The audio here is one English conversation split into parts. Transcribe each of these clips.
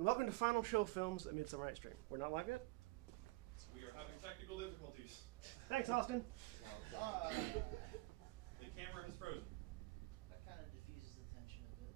and welcome to Final Show Films at Midsummer Night's Dream. We're not live yet? We are having technical difficulties. Thanks, Austin. The camera has frozen. That kind of diffuses the tension a bit.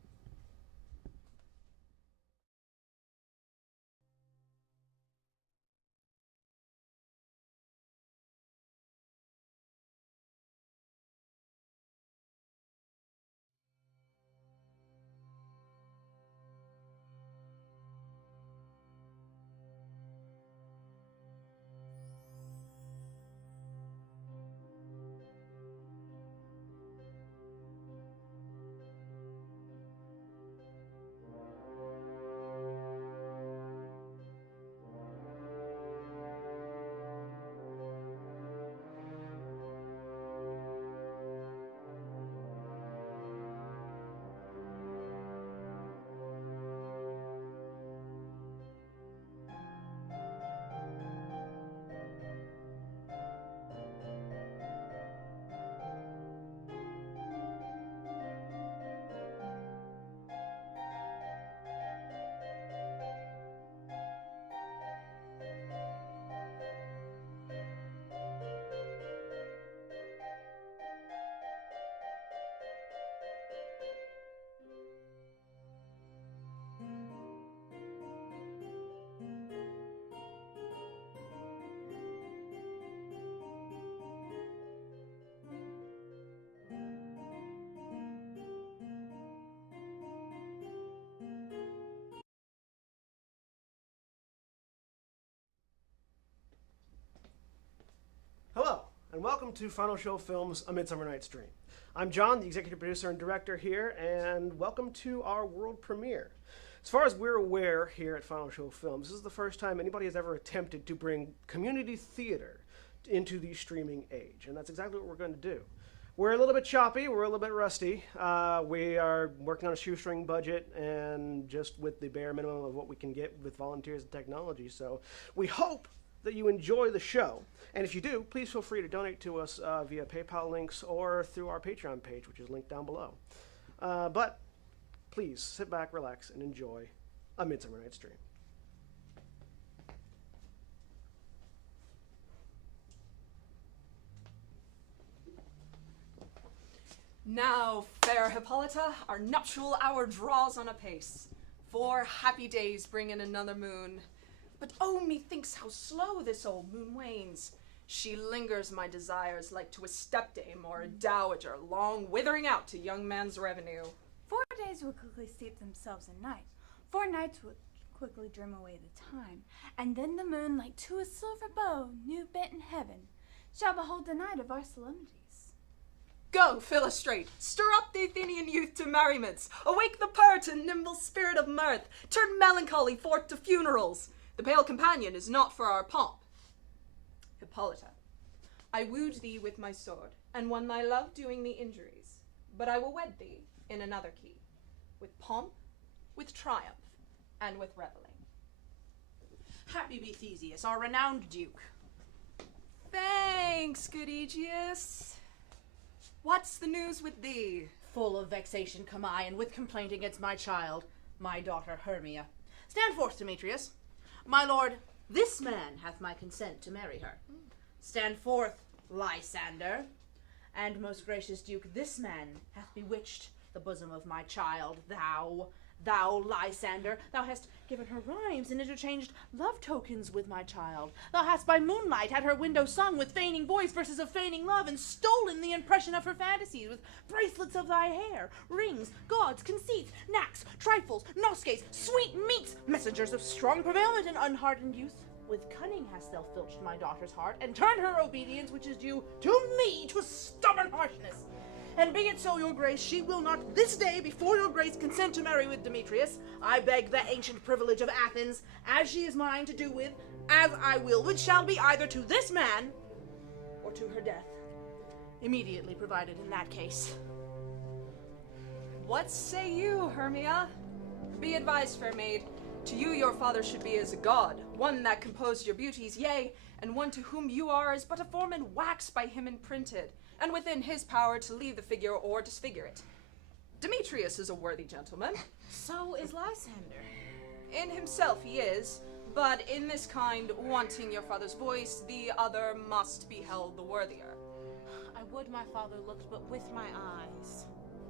Hello, and welcome to Final Show Films, A Midsummer Night's Dream. I'm John, the executive producer and director here, and welcome to our world premiere. As far as we're aware here at Final Show Films, this is the first time anybody has ever attempted to bring community theater into the streaming age, and that's exactly what we're going to do. We're a little bit choppy, we're a little bit rusty. We are working on a shoestring budget and just with the bare minimum of what we can get with volunteers and technology, so we hope that you enjoy the show. And if you do, please feel free to donate to us via PayPal links or through our Patreon page, which is linked down below. But please sit back, relax, and enjoy A Midsummer Night's Dream. Now, fair Hippolyta, our nuptial hour draws on apace. 4 happy days bring in another moon. But oh, methinks how slow this old moon wanes. She lingers my desires like to a stepdame or a dowager, long withering out to young man's revenue. 4 days will quickly steep themselves in night. 4 nights will quickly dream away the time. And then the moon, like to a silver bow, new bent in heaven, shall behold the night of our solemnities. Go, Philostrate, stir up the Athenian youth to merriments, awake the pert and nimble spirit of mirth, turn melancholy forth to funerals. The pale companion is not for our pomp. Hippolyta, I wooed thee with my sword, and won thy love doing thee injuries. But I will wed thee in another key, with pomp, with triumph, and with revelling. Happy be Theseus, our renowned duke. Thanks, good Egeus. What's the news with thee? Full of vexation come I, and with complaint against my child, my daughter Hermia. Stand forth, Demetrius. My lord, this man hath my consent to marry her. Stand forth, Lysander. And most gracious duke, this man hath bewitched the bosom of my child, thou Lysander. Thou hast given her rhymes and interchanged love tokens with my child. Thou hast by moonlight at her window sung with feigning voice verses of feigning love, and stolen the impression of her fantasies with bracelets of thy hair, rings, gauds, conceits, knacks, trifles, noskays, sweet meats, messengers of strong prevailment and unhardened youth. With cunning hast thou filched my daughter's heart, and turned her obedience, which is due to me, to a stubborn harshness. And be it so, your grace, she will not this day before your grace consent to marry with Demetrius. I beg the ancient privilege of Athens, as she is mine to do with, as I will, which shall be either to this man, or to her death. Immediately provided in that case. What say you, Hermia? Be advised, fair maid. To you your father should be as a god, one that composed your beauties, yea, and one to whom you are as but a form in wax by him imprinted, and within his power to leave the figure or disfigure it. Demetrius is a worthy gentleman. So is Lysander. In himself he is, but in this kind, wanting your father's voice, the other must be held the worthier. I would my father looked but with my eyes.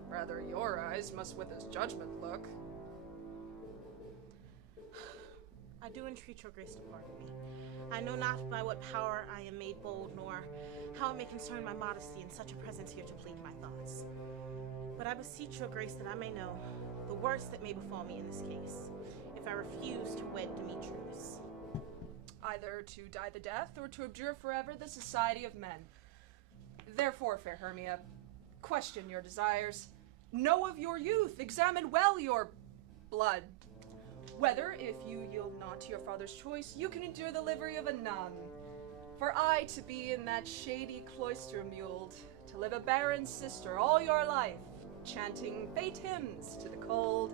Rather your eyes must with his judgment look. I do entreat your grace to pardon me. I know not by what power I am made bold, nor how it may concern my modesty in such a presence here to plead my thoughts. But I beseech your grace that I may know the worst that may befall me in this case, if I refuse to wed Demetrius. Either to die the death, or to abjure forever the society of men. Therefore, fair Hermia, question your desires. Know of your youth, examine well your blood. Whether, if you yield not to your father's choice, you can endure the livery of a nun. For I to be in that shady cloister muled, to live a barren sister all your life, chanting fate hymns to the cold,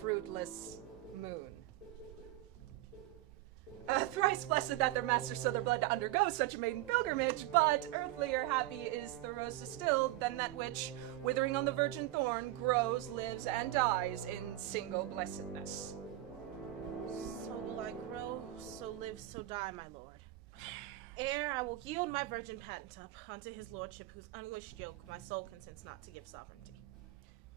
fruitless moon. Thrice blessed that their masters sow their blood to undergo such a maiden pilgrimage, but earthlier happy is the rose distilled than that which, withering on the virgin thorn, grows, lives, and dies in single blessedness. So will I grow, so live, so die, my lord. Ere I will yield my virgin patent up unto his lordship, whose unwished yoke my soul consents not to give sovereignty.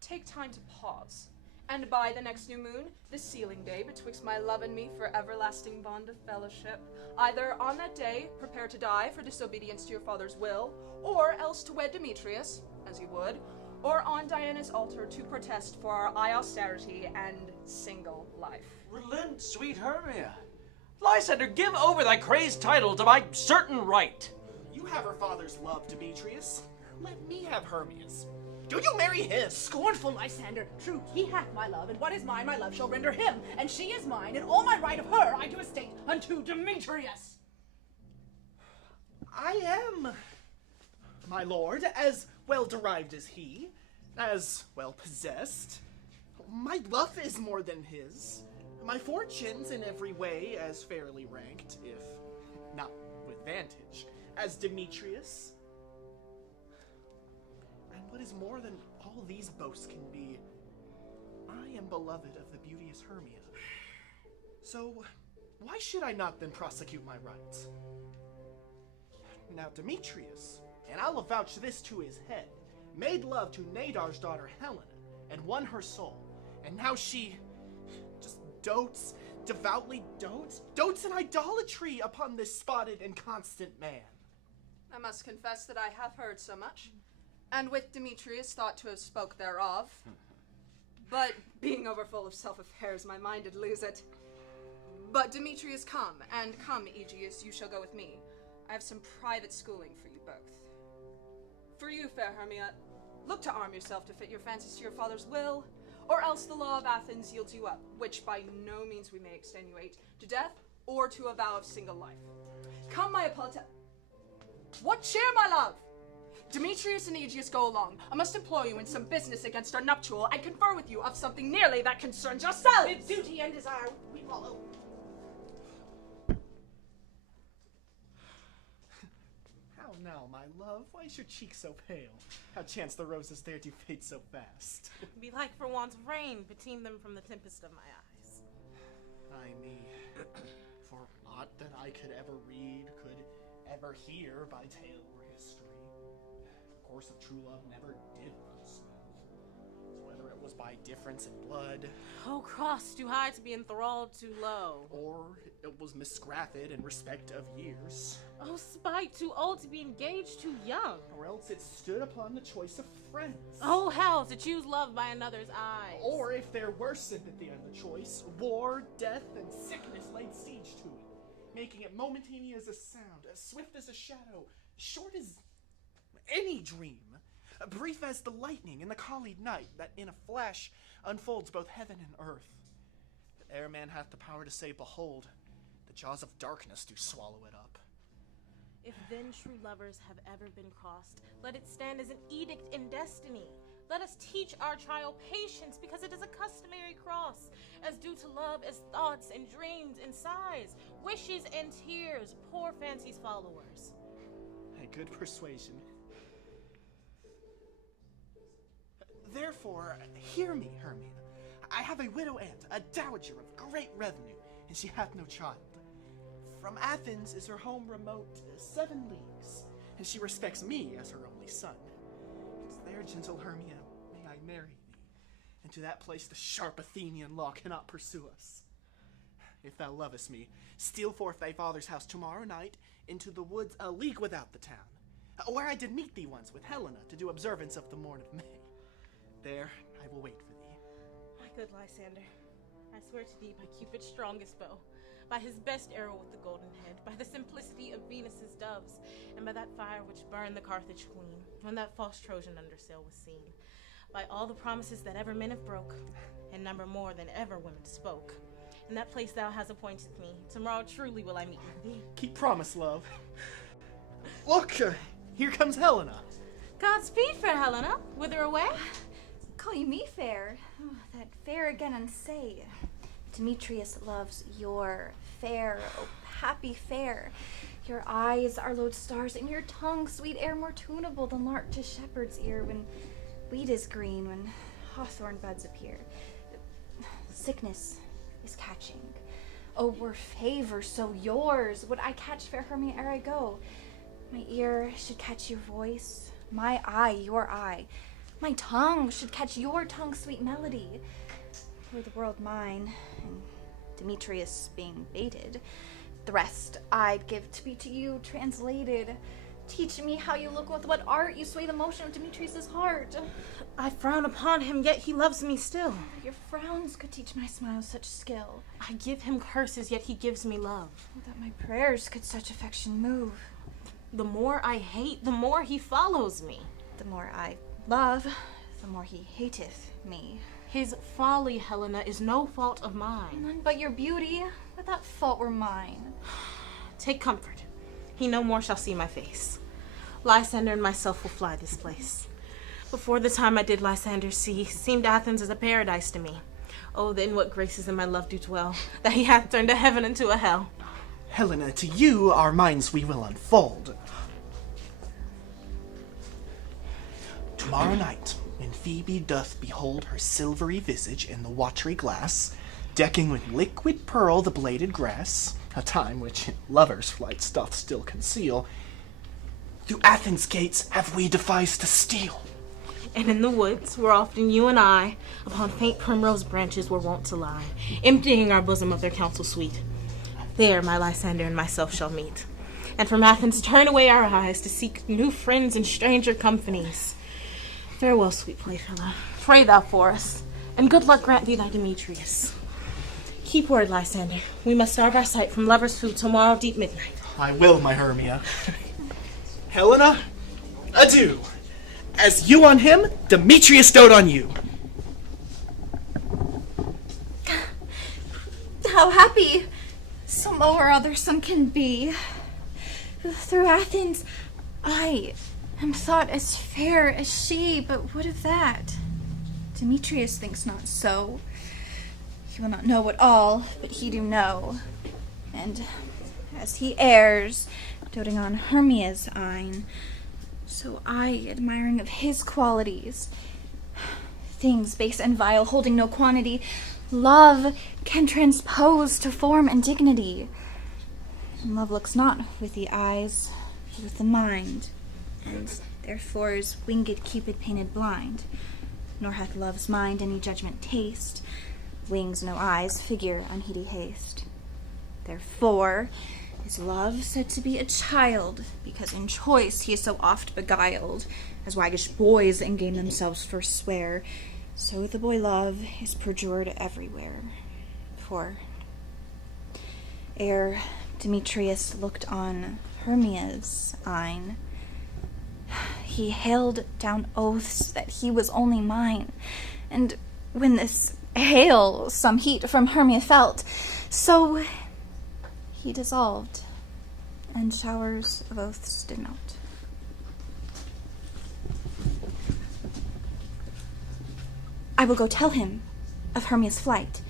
Take time to pause, and by the next new moon, the sealing day betwixt my love and me for everlasting bond of fellowship, either on that day prepare to die for disobedience to your father's will, or else to wed Demetrius, as you would, or on Diana's altar to protest for our eye austerity and single life. Relent, sweet Hermia. Lysander, give over thy crazed title to my certain right. You have her father's love, Demetrius. Let me have Hermia's. Do you marry him? Scornful Lysander, true, he hath my love, and what is mine my love shall render him, and she is mine, and all my right of her I do estate unto Demetrius. I am, my lord, as well derived as he, as well possessed. My love is more than his. My fortunes in every way as fairly ranked, if not with vantage, as Demetrius. And what is more than all these boasts can be, I am beloved of the beauteous Hermia. So, why should I not then prosecute my rights? Now Demetrius, and I'll avouch this to his head, made love to Nadar's daughter Helena, and won her soul, and now she just devoutly dotes in idolatry upon this spotted and constant man. I must confess that I have heard so much, and with Demetrius thought to have spoke thereof. But being overfull of self-affairs, my mind did lose it. But Demetrius, come, and come, Egeus, you shall go with me. I have some private schooling for you both. For you, fair Hermia, look to arm yourself to fit your fancies to your father's will, or else the law of Athens yields you up, which by no means we may extenuate, to death or to a vow of single life. Come, my Hippolyta. What cheer, my love? Demetrius and Egeus, go along. I must employ you in some business against our nuptial, and confer with you of something nearly that concerns yourselves. With duty and desire we follow. How now, my love? Why is your cheek so pale? How chance the roses there do fade so fast? Be like for want of rain, beteem them from the tempest of my eyes. Ay me, for aught that I could ever read, could ever hear by tale or history, the course of true love never did run smooth. So whether it was by difference in blood, Oh, cross too high to be enthralled too low. or it was misgrafted in respect of years, Oh, spite too old to be engaged too young. or else it stood upon the choice of friends. Oh, hell, to choose love by another's eyes. Or if there were sympathy on the choice, war, death, and sickness laid siege to it, making it momentaneous as sound, as swift as a shadow, short as any dream, brief as the lightning in the collied night that in a flash unfolds both heaven and earth. But ere man hath the power to say, behold, the jaws of darkness do swallow it up. If then true lovers have ever been crossed, let it stand as an edict in destiny. Let us teach our child patience, because it is a customary cross, as due to love as thoughts and dreams and sighs, wishes and tears, poor fancy's followers. A good persuasion. Therefore, hear me, Hermia. I have a widow aunt, a dowager of great revenue, and she hath no child. From Athens is her home remote 7 leagues, and she respects me as her only son. It's there, gentle Hermia, may I marry thee, and to that place the sharp Athenian law cannot pursue us. If thou lovest me, steal forth thy father's house tomorrow night into the woods a league without the town, where I did meet thee once with Helena to do observance of the morn of May. There I will wait for thee. My good Lysander, I swear to thee by Cupid's strongest bow, by his best arrow with the golden head, by the simplicity of Venus's doves, and by that fire which burned the Carthage queen, when that false Trojan under sail was seen, by all the promises that ever men have broke, and number more than ever women spoke. In that place thou hast appointed me, tomorrow truly will I meet with thee. Keep promise, love. Look, here comes Helena. Godspeed, fair Helena. Whither away? Call you me fair? Oh, that fair again unsay. Demetrius loves your fair, oh happy fair. Your eyes are lodestars, and your tongue sweet air more tunable than lark to shepherd's ear when wheat is green, when hawthorn buds appear. Sickness is catching. Oh, were favor so yours, would I catch fair Hermia ere I go. My ear should catch your voice, my eye your eye. My tongue should catch your tongue's sweet melody. Were the world mine, and Demetrius being baited, the rest I'd give to be to you translated. Teach me how you look, with what art you sway the motion of Demetrius's heart. I frown upon him, yet he loves me still. Your frowns could teach my smiles such skill. I give him curses, yet he gives me love. Oh, that my prayers could such affection move. The more I hate, the more he follows me. The more I love, the more he hateth me. His folly, Helena, is no fault of mine. None but your beauty, but that fault were mine. Take comfort. He no more shall see my face. Lysander and myself will fly this place. Before the time I did Lysander see, seemed Athens as a paradise to me. Oh, then what graces in my love do dwell, that he hath turned a heaven into a hell. Helena, to you our minds we will unfold. Tomorrow night, when Phoebe doth behold her silvery visage in the watery glass, decking with liquid pearl the bladed grass, a time which lovers' flights doth still conceal, through Athens' gates have we devised to steal. And in the woods, where often you and I, upon faint primrose branches, were wont to lie, emptying our bosom of their counsel sweet. There my Lysander and myself shall meet, and from Athens turn away our eyes to seek new friends and stranger companies. Farewell, sweet playfellow. Pray thou for us, and good luck grant thee thy Demetrius. Keep word, Lysander. We must starve our sight from lovers' food tomorrow deep midnight. I will, my Hermia. Helena, adieu. As you on him, Demetrius dote on you. How happy Summerour other son can be. Through Athens, I am thought as fair as she, but what of that? Demetrius thinks not so. He will not know what all, but he do know. And as he errs, doting on Hermia's eyne, so I, admiring of his qualities, things base and vile, holding no quantity, love can transpose to form and dignity. And love looks not with the eyes, but with the mind, and therefore is winged Cupid painted blind. Nor hath love's mind any judgment taste, wings no eyes, figure unheedy haste. Therefore is love said to be a child, because in choice he is so oft beguiled, as waggish boys in game themselves forswear, so the boy love is perjured everywhere. For ere Demetrius looked on Hermia's eyne, he hailed down oaths that he was only mine, and when this hail some heat from Hermia felt, so he dissolved, and showers of oaths did melt. I will go tell him of Hermia's flight.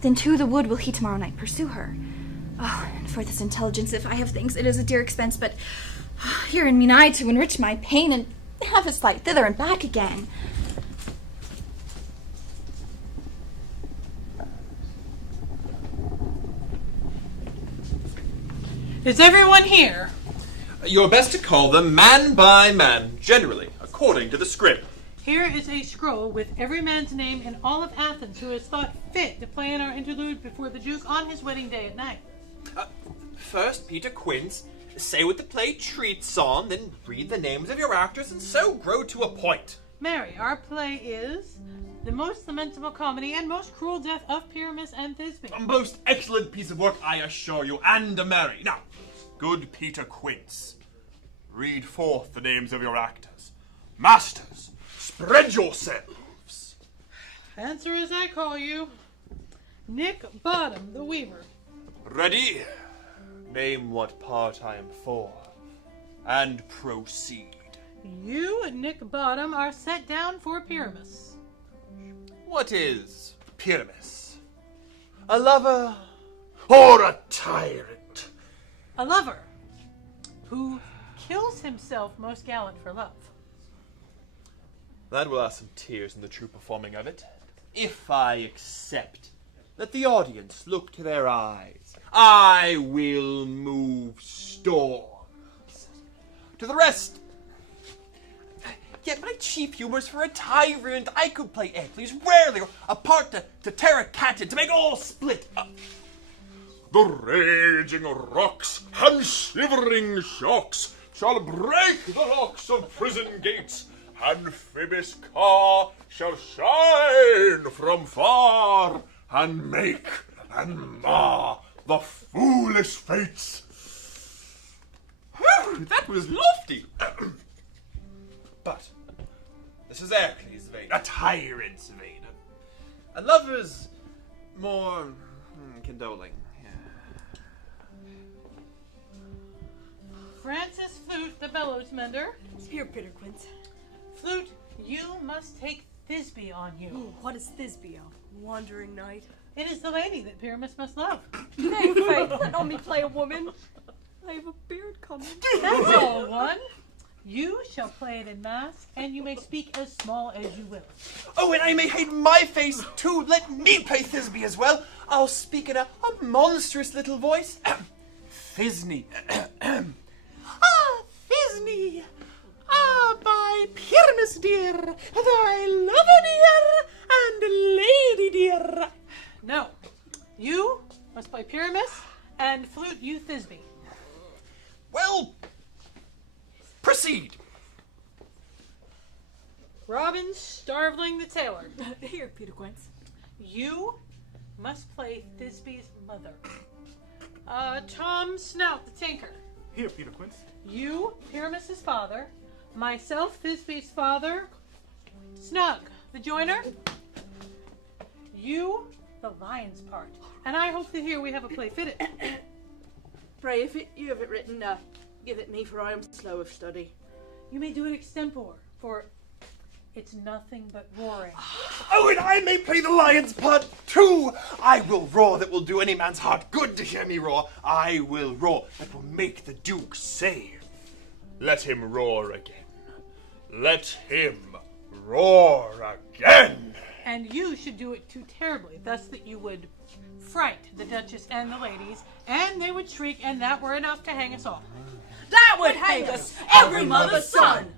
Then to the wood will he tomorrow night pursue her. Oh, and for this intelligence, if I have things, it is a dear expense, but here in me nigh to enrich my pain, and have his flight thither and back again. Is everyone here? You're best to call them man by man, generally, according to the script. Here is a scroll with every man's name in all of Athens who has thought fit to play in our interlude before the Duke on his wedding day at night. First, Peter Quince, say what the play treats on, then read the names of your actors, and so grow to a point. Mary, our play is the most lamentable comedy and most cruel death of Pyramus and Thisbe. A most excellent piece of work, I assure you, and a merry. Now, good Peter Quince, read forth the names of your actors. Masters, spread yourselves. Answer as I call you. Nick Bottom, the Weaver. Ready? Name what part I am for, and proceed. You and Nick Bottom are set down for Pyramus. What is Pyramus? A lover or a tyrant? A lover who kills himself most gallant for love. That will ask some tears in the true performing of it. If I accept that the audience look to their eyes, I will move storms. To the rest, yet my chief humor is for a tyrant. I could play Eccles rarely, or a part to tear a cat in, to make all split up. The raging rocks and shivering shocks shall break the locks of prison gates, and Phoebus' car shall shine from far, and make and mar the foolish fates. Whew, that was lofty. But this is Hercules' vein, a tyrant's vein. A lover's more condoling. Francis Flute, the bellows mender. Here, Peter Quince. Flute, you must take Thisbe on you. Ooh, what is Thisbe, a wandering knight? It is the lady that Pyramus must love. Nay, faith, let not me play a woman. I have a beard coming. That's all one. You shall play it in mask, and you may speak as small as you will. Oh, and I may hide my face too. Let me play Thisbe as well. I'll speak in a monstrous little voice. Thisne. Thisne. By Pyramus dear, thy lover dear, and lady dear. No, you must play Pyramus, and Flute you Thisbe. Well, proceed. Robin Starveling the tailor. Here, Peter Quince. You must play Thisbe's mother. Tom Snout the tinker. Here, Peter Quince. You, Pyramus's father. Myself, Thisbe's father. Snug the joiner. You, the lion's part. And I hope that here we have a play fitted. Pray, if you have it written, give it me, for I am slow of study. You may do it extempore, for it's nothing but roaring. Oh, and I may play the lion's part too. I will roar that will do any man's heart good to hear me roar. I will roar that will make the Duke save. Let him roar again. Let him roar again. And you should do it too terribly, thus that you would fright the Duchess and the ladies, and they would shriek, and that were enough to hang us all. That would hang us, every mother's son!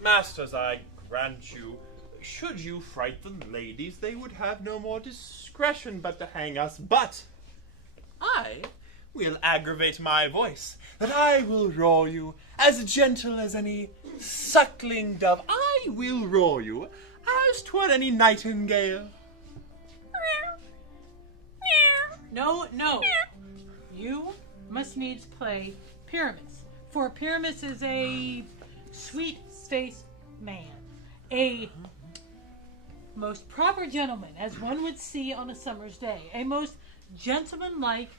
Masters, I grant you, should you fright the ladies, they would have no more discretion but to hang us. But I will aggravate my voice, that I will roar you as gentle as any suckling dove. I will roar you as 'twere any nightingale. No, no. You must needs play Pyramus, for Pyramus is a sweet-faced man, a most proper gentleman, as one would see on a summer's day, a most gentlemanlike,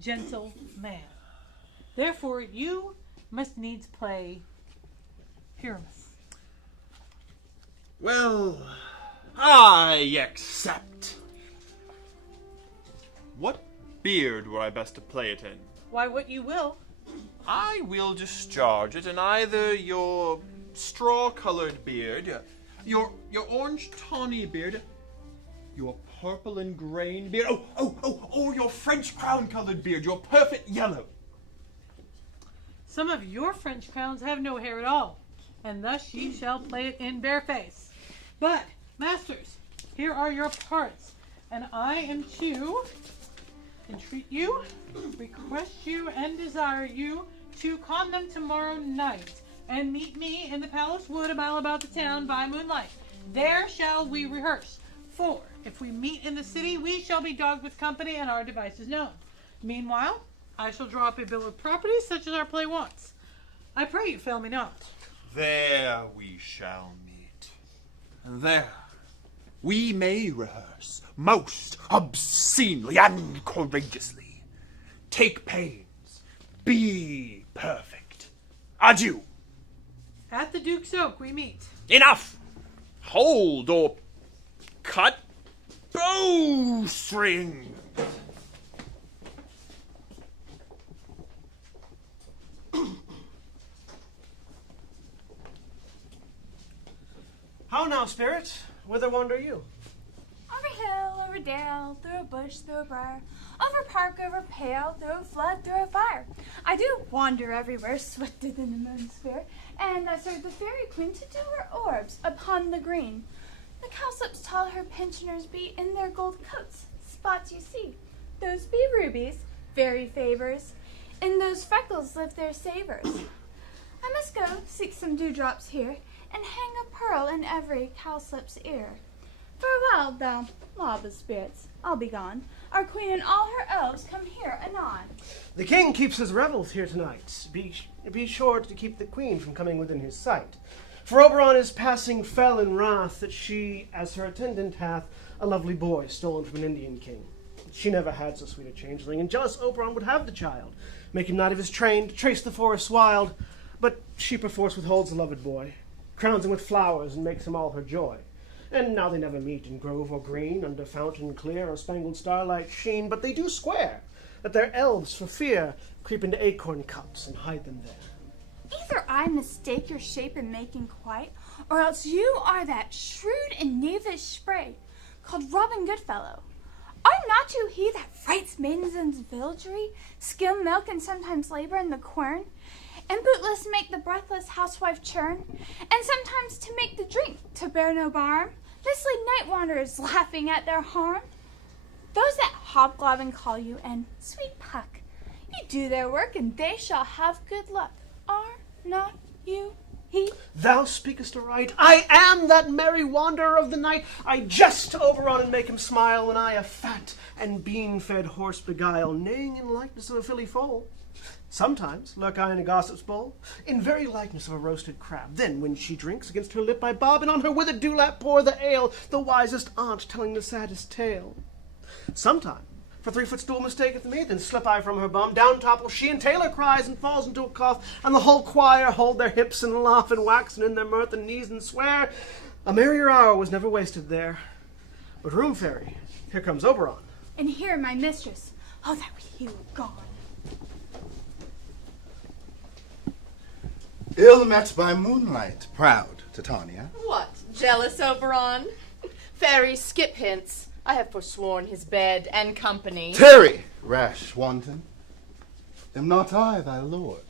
gentle man. Therefore, you must needs play Pyramus. Well, I accept. What beard were I best to play it in? Why, what you will. I will discharge it in either your straw-colored beard, your orange tawny beard, your purple and grain beard, or your French crown-colored beard, your perfect yellow. Some of your French crowns have no hair at all, and thus ye shall play it in bare face. But, masters, here are your parts, and I am to entreat you, request you, and desire you to con them tomorrow night, and meet me in the palace wood a mile about the town by moonlight. There shall we rehearse, for if we meet in the city, we shall be dogged with company and our devices known. Meanwhile, I shall draw up a bill of properties such as our play wants. I pray you fail me not. There we shall meet. And there we may rehearse most obscenely and courageously. Take pains. Be perfect. Adieu. At the Duke's Oak we meet. Enough! Hold or cut bowstring. How now, spirit? Whither wander you? Over hill, over dale, through a bush, through a briar, over park, over pale, through a flood, through a fire. I do wander everywhere, swifter than the moon spirit, and I serve the fairy queen to do her orbs upon the green. The cowslips tall her pensioners be in their gold coats. Spots you see, those be rubies, fairy favors. In those freckles live their savors. I must go seek some dewdrops here, and hang a pearl in every cowslip's ear. Farewell, thou mob of spirits, I'll be gone. Our queen and all her elves come here anon. The king keeps his revels here tonight. Be sure to keep the queen from coming within his sight. For Oberon is passing fell in wrath that she, as her attendant, hath a lovely boy stolen from an Indian king. She never had so sweet a changeling, and jealous Oberon would have the child, make him knight of his train, to trace the forests wild. But she perforce withholds the loved boy, crowns him with flowers, and makes him all her joy. And now they never meet in grove or green, under fountain clear or spangled starlight sheen, but they do swear that their elves, for fear, creep into acorn cups and hide them there. Either I mistake your shape in making quite, or else you are that shrewd and knavish sprite called Robin Goodfellow. Are not you he that frights maidens in villagery, skim milk and sometimes labor in the quern, and bootless make the breathless housewife churn, and sometimes to make the drink to bear no barm, this lead night wanderers laughing at their harm? Those that hobgob and call you and sweet Puck, you do their work and they shall have good luck. Are not you he? Thou speakest aright. I am that merry wanderer of the night. I jest to Oberon and make him smile when I a fat and bean-fed horse beguile, neighing in likeness of a filly foal. Sometimes lurk I in a gossip's bowl, in very likeness of a roasted crab. Then, when she drinks, against her lip I bob, and on her withered dewlap pour the ale, the wisest aunt telling the saddest tale. Sometime, for 3-foot stool mistaketh me, then slip I from her bum, down topple she, and Taylor cries and falls into a cough, and the whole choir hold their hips and laugh and wax, and in their mirth and knees and swear. A merrier hour was never wasted there. But room fairy, here comes Oberon. And here my mistress. Oh, that he were gone. Ill met by moonlight, proud Titania. What, jealous Oberon? Fairy, skip hence. I have forsworn his bed and company. Tarry, rash wanton. Am not I thy lord?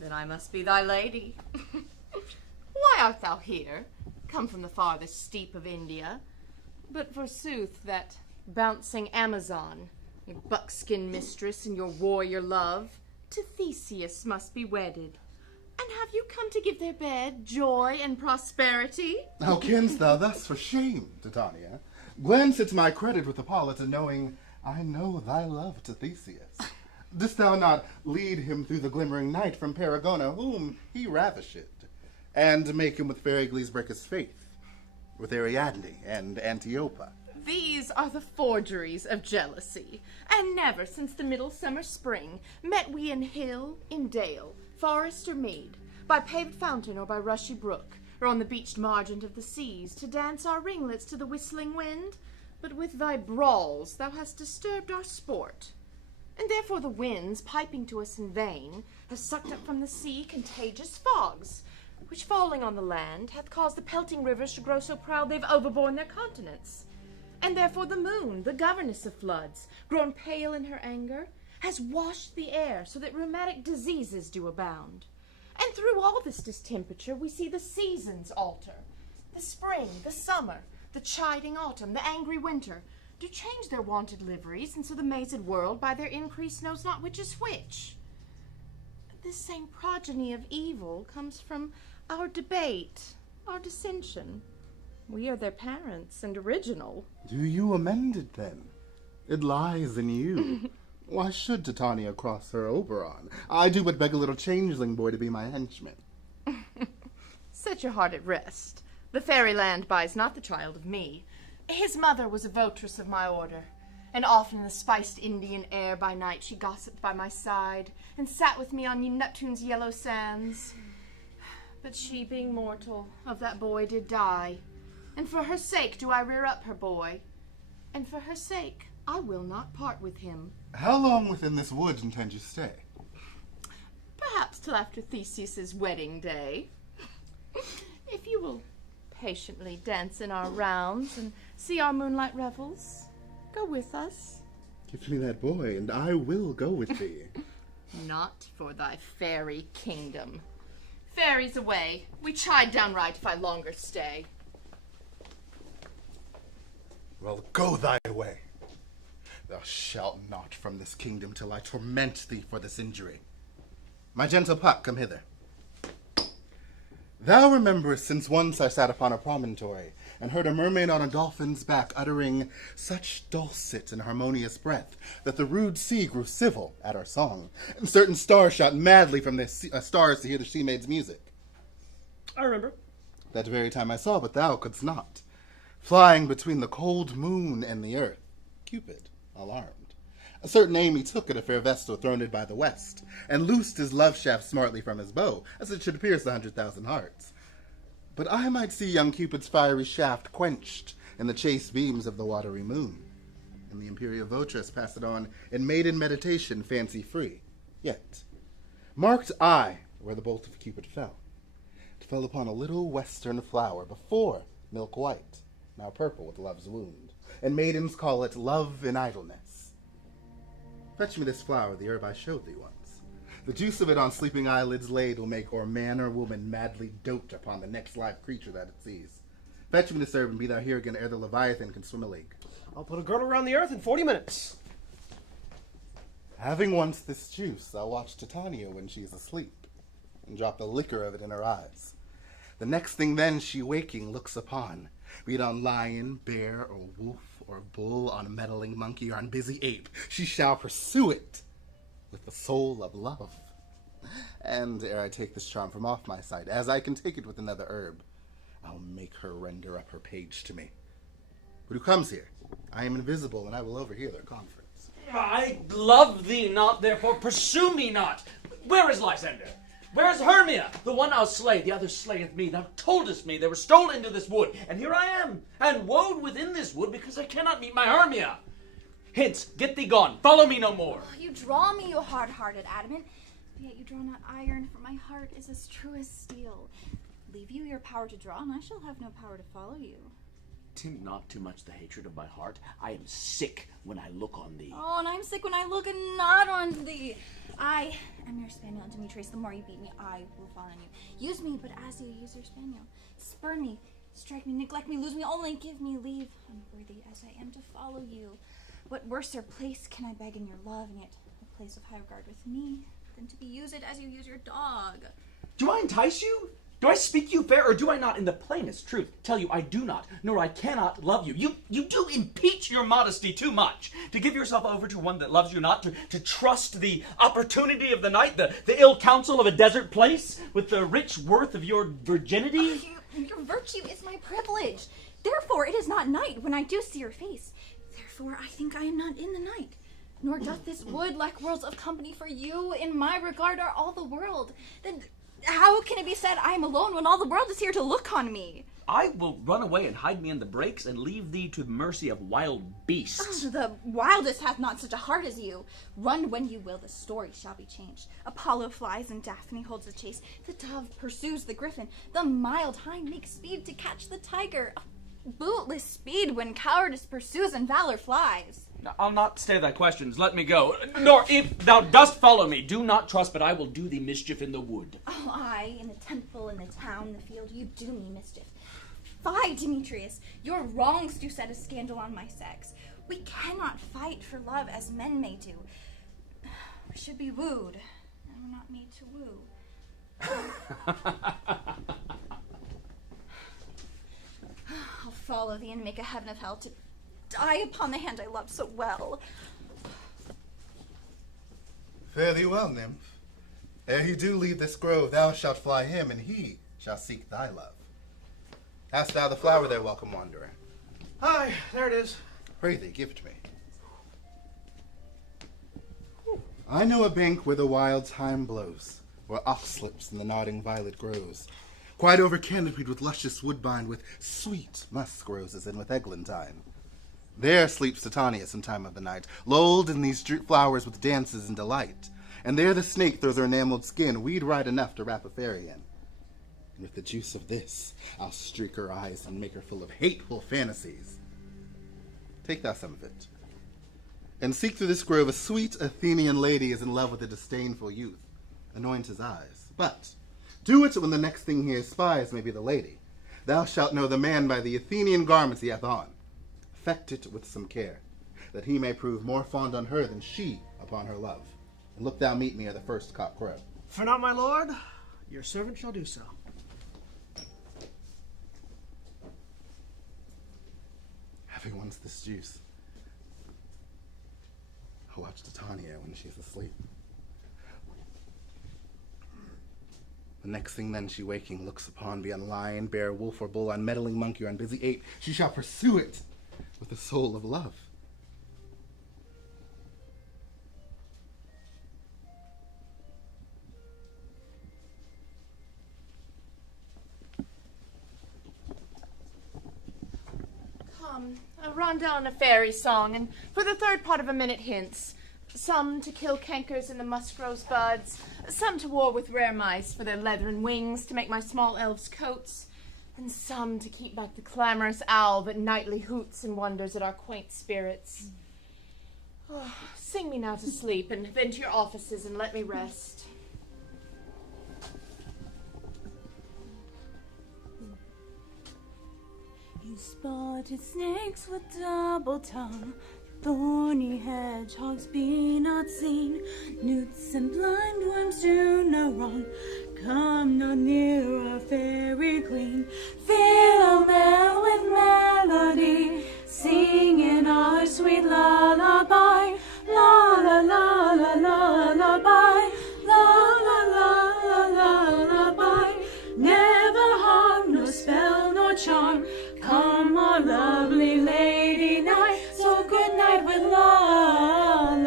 Then I must be thy lady. Why art thou here, come from the farthest steep of India? But forsooth, that bouncing Amazon, your buckskin mistress and your warrior love, to Theseus must be wedded. And have you come to give their bed joy and prosperity? How canst thou thus for shame, Titania? Glance at my credit with Hippolyta, knowing I know thy love to Theseus. Didst thou not lead him through the glimmering night from Paragona, whom he ravisheth, and make him with fair Eagles break his faith, with Ariadne and Antiopa? These are the forgeries of jealousy, and never since the middle summer spring met we in hill, in dale, forest or mead, by paved fountain or by rushy brook, or on the beached margent of the seas, to dance our ringlets to the whistling wind. But with thy brawls thou hast disturbed our sport, and therefore the winds, piping to us in vain, have sucked up from the sea contagious fogs, which falling on the land hath caused the pelting rivers to grow so proud they've overborne their continents. And therefore the moon, the governess of floods, grown pale in her anger, has washed the air so that rheumatic diseases do abound. And through all this distemperature we see the seasons alter. The spring, the summer, the chiding autumn, the angry winter, do change their wonted liveries, and so the mazed world by their increase knows not which is which. This same progeny of evil comes from our debate, our dissension. We are their parents and original. Do you amend it then? It lies in you. Why should Titania cross her Oberon? I do but beg a little changeling boy to be my henchman. Set your heart at rest. The fairyland buys not the child of me. His mother was a votress of my order, and often in the spiced Indian air by night she gossiped by my side, and sat with me on Neptune's yellow sands. But she, being mortal, of that boy did die, and for her sake do I rear up her boy, and for her sake I will not part with him. How long within this wood intend you stay? Perhaps till after Theseus's wedding day. If you will patiently dance in our rounds and see our moonlight revels, go with us. Give me that boy, and I will go with thee. Not for thy fairy kingdom. Fairies away. We chide downright if I longer stay. Well, go thy way. Thou shalt not from this kingdom till I torment thee for this injury. My gentle Puck, come hither. Thou rememberest since once I sat upon a promontory, and heard a mermaid on a dolphin's back uttering such dulcet and harmonious breath that the rude sea grew civil at our song, and certain stars shot madly from their stars to hear the she-maid's music. I remember. That very time I saw, but thou couldst not. Flying between the cold moon and the earth, Cupid, alarmed. A certain aim he took at a fair vestal throned by the west, and loosed his love shaft smartly from his bow, as it should pierce 100,000 hearts. But I might see young Cupid's fiery shaft quenched in the chaste beams of the watery moon, and the imperial votress passed it on in maiden meditation fancy-free. Yet, marked I where the bolt of Cupid fell. It fell upon a little western flower, before milk white, now purple with love's wound, and maidens call it love in idleness. Fetch me this flower, the herb I showed thee once. The juice of it on sleeping eyelids laid will make or man or woman madly dote upon the next live creature that it sees. Fetch me this herb, and be thou here again ere the Leviathan can swim a league. I'll put a girdle around the earth in 40 minutes. Having once this juice, I'll watch Titania when she is asleep, and drop the liquor of it in her eyes. The next thing then she waking looks upon, be it on lion, bear, or wolf, or bull, on a meddling monkey, or on busy ape, she shall pursue it with the soul of love. And ere I take this charm from off my sight, as I can take it with another herb, I'll make her render up her page to me. But who comes here? I am invisible, and I will overhear their conference. I love thee not, therefore pursue me not. Where is Lysander? Where is Hermia? The one I'll slay, the other slayeth me. Thou toldest me they were stolen into this wood, and here I am, and woed within this wood, because I cannot meet my Hermia. Hence, get thee gone, follow me no more. Oh, you draw me, you hard-hearted adamant, but yet you draw not iron, for my heart is as true as steel. Leave you your power to draw, and I shall have no power to follow you. Tint not too much the hatred of my heart. I am sick when I look on thee. Oh, and I'm sick when I look and not on thee. I am your spaniel, and Demetrius, the more you beat me, I will fall on you. Use me, but as you use your spaniel. Spurn me, strike me, neglect me, lose me, only give me leave, unworthy as I am to follow you. What worser place can I beg in your love, and yet a place of high regard with me, than to be used as you use your dog? Do I entice you? Do I speak you fair, or do I not in the plainest truth tell you I do not, nor I cannot love you? You do impeach your modesty too much, to give yourself over to one that loves you not, to trust the opportunity of the night, the ill counsel of a desert place, with the rich worth of your virginity? Your virtue is my privilege. Therefore it is not night when I do see your face. Therefore I think I am not in the night. Nor doth this wood lack worlds of company, for you in my regard are all the world. Then how can it be said I am alone when all the world is here to look on me? I will run away and hide me in the brakes and leave thee to the mercy of wild beasts. The wildest hath not such a heart as you. Run when you will, the story shall be changed. Apollo flies and Daphne holds the chase. The dove pursues the griffin. The mild hind makes speed to catch the tiger. Bootless speed when cowardice pursues and valor flies. I'll not stay thy questions. Let me go. Nor if thou dost follow me, do not trust, but I will do thee mischief in the wood. Oh, I, in the temple, in the town, the field, you do me mischief. Fie, Demetrius, your wrongs do set a scandal on my sex. We cannot fight for love as men may do. We should be wooed, and we're not made to woo. I'll follow thee and make a heaven of hell to die upon the hand I loved so well. Fare thee well, nymph. Ere he do leave this grove, thou shalt fly him, and he shall seek thy love. Hast thou the flower there, welcome wanderer? Aye, there it is. Pray thee, give it me. I know a bank where the wild thyme blows, where oxlips and the nodding violet grows, quite over canopied with luscious woodbine, with sweet musk roses and with eglantine. There sleeps Titania some time of the night, lulled in these flowers with dances and delight. And there the snake throws her enameled skin, weed right enough to wrap a fairy in. And with the juice of this, I'll streak her eyes and make her full of hateful fantasies. Take thou some of it. And seek through this grove a sweet Athenian lady is in love with a disdainful youth. Anoint his eyes. But do it when the next thing he espies may be the lady. Thou shalt know the man by the Athenian garments he hath on. Affect it with some care, that he may prove more fond on her than she upon her love. And look thou meet me ere the first cock crow. For not, my lord, your servant shall do so. Having once this juice, I'll watch Titania when she's asleep. The next thing then she waking looks upon be on lion, bear, wolf, or bull, on meddling monkey, or on busy ape, she shall pursue it with the soul of love. A rundown of fairy song, and for the third part of a minute hints. Some to kill cankers in the musk-rose buds, some to war with rare mice for their leathern wings to make my small elves coats, and some to keep back the clamorous owl that nightly hoots and wonders at our quaint spirits. Oh, sing me now to sleep, and then to your offices and let me rest. You spotted snakes with double tongue, thorny hedgehogs be not seen, newts and blind worms do no wrong, come not near our fairy queen. Philomel with melody, singing our sweet lullaby, la la la la lullaby, la la la la lullaby. Never harm, nor spell, nor charm, come our lovely lady nigh, so good night with lullaby.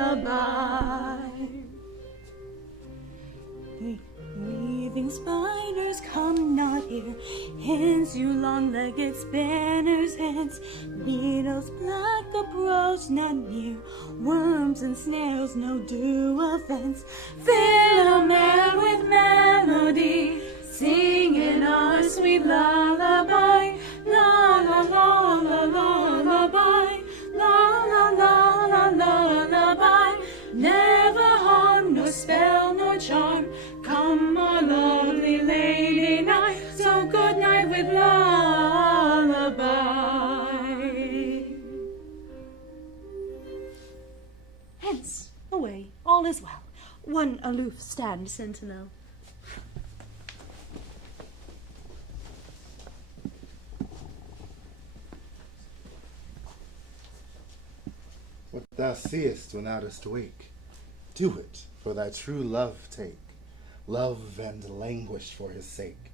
Weaving spiders come not here, hence you long-legged spanners hence, beetles black approach not near, worms and snails no do offense. Philomel with melody, singing our sweet lullaby, la la la la lullaby, la la la la lullaby. Never harm, nor spell, nor charm, come our lovely lady nigh, so good night with lullaby. Hence, away, all is well. One aloof stand, sentinel. What thou seest when thou dost wake, do it for thy true love take, love and languish for his sake.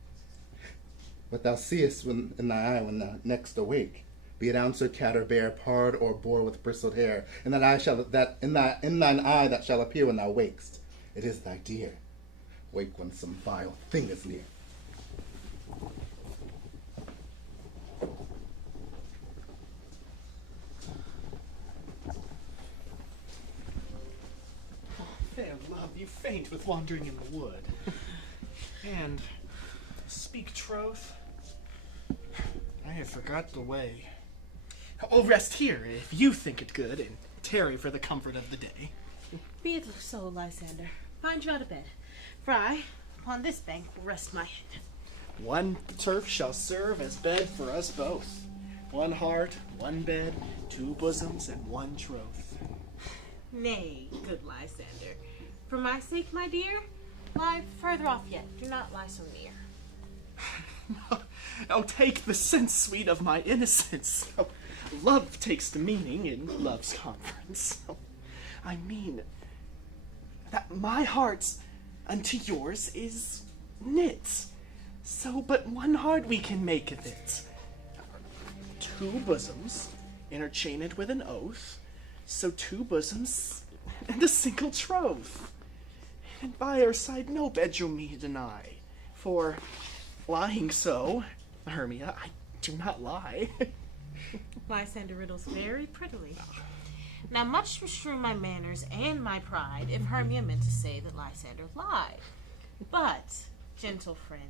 What thou seest when in thy eye when thou next awake, be it ounce or cat or bear, pard or boar with bristled hair, in thine eye that shall appear when thou wakest, it is thy dear. Wake when some vile thing is near. Fair love, you faint with wandering in the wood. And speak troth, I have forgot the way. Oh, rest here if you think it good, and tarry for the comfort of the day. Be it so, Lysander. Find you out of bed, for I, upon this bank, will rest my head. One turf shall serve as bed for us both. One heart, one bed, two bosoms, and one troth. Nay, good Lysander. For my sake, my dear, lie further off yet. Do not lie so near. Oh, take the sense, sweet, of my innocence. Oh, love takes the meaning in love's conference. Oh, I mean that my heart unto yours is knit. So but one heart we can make of it. Two bosoms, interchained with an oath, so two bosoms and a single troth. And by our side no bed you'll me deny, for lying so, Hermia, I do not lie. Lysander riddles very prettily. Now, much to strew my manners and my pride, if Hermia meant to say that Lysander lied. But, gentle friend,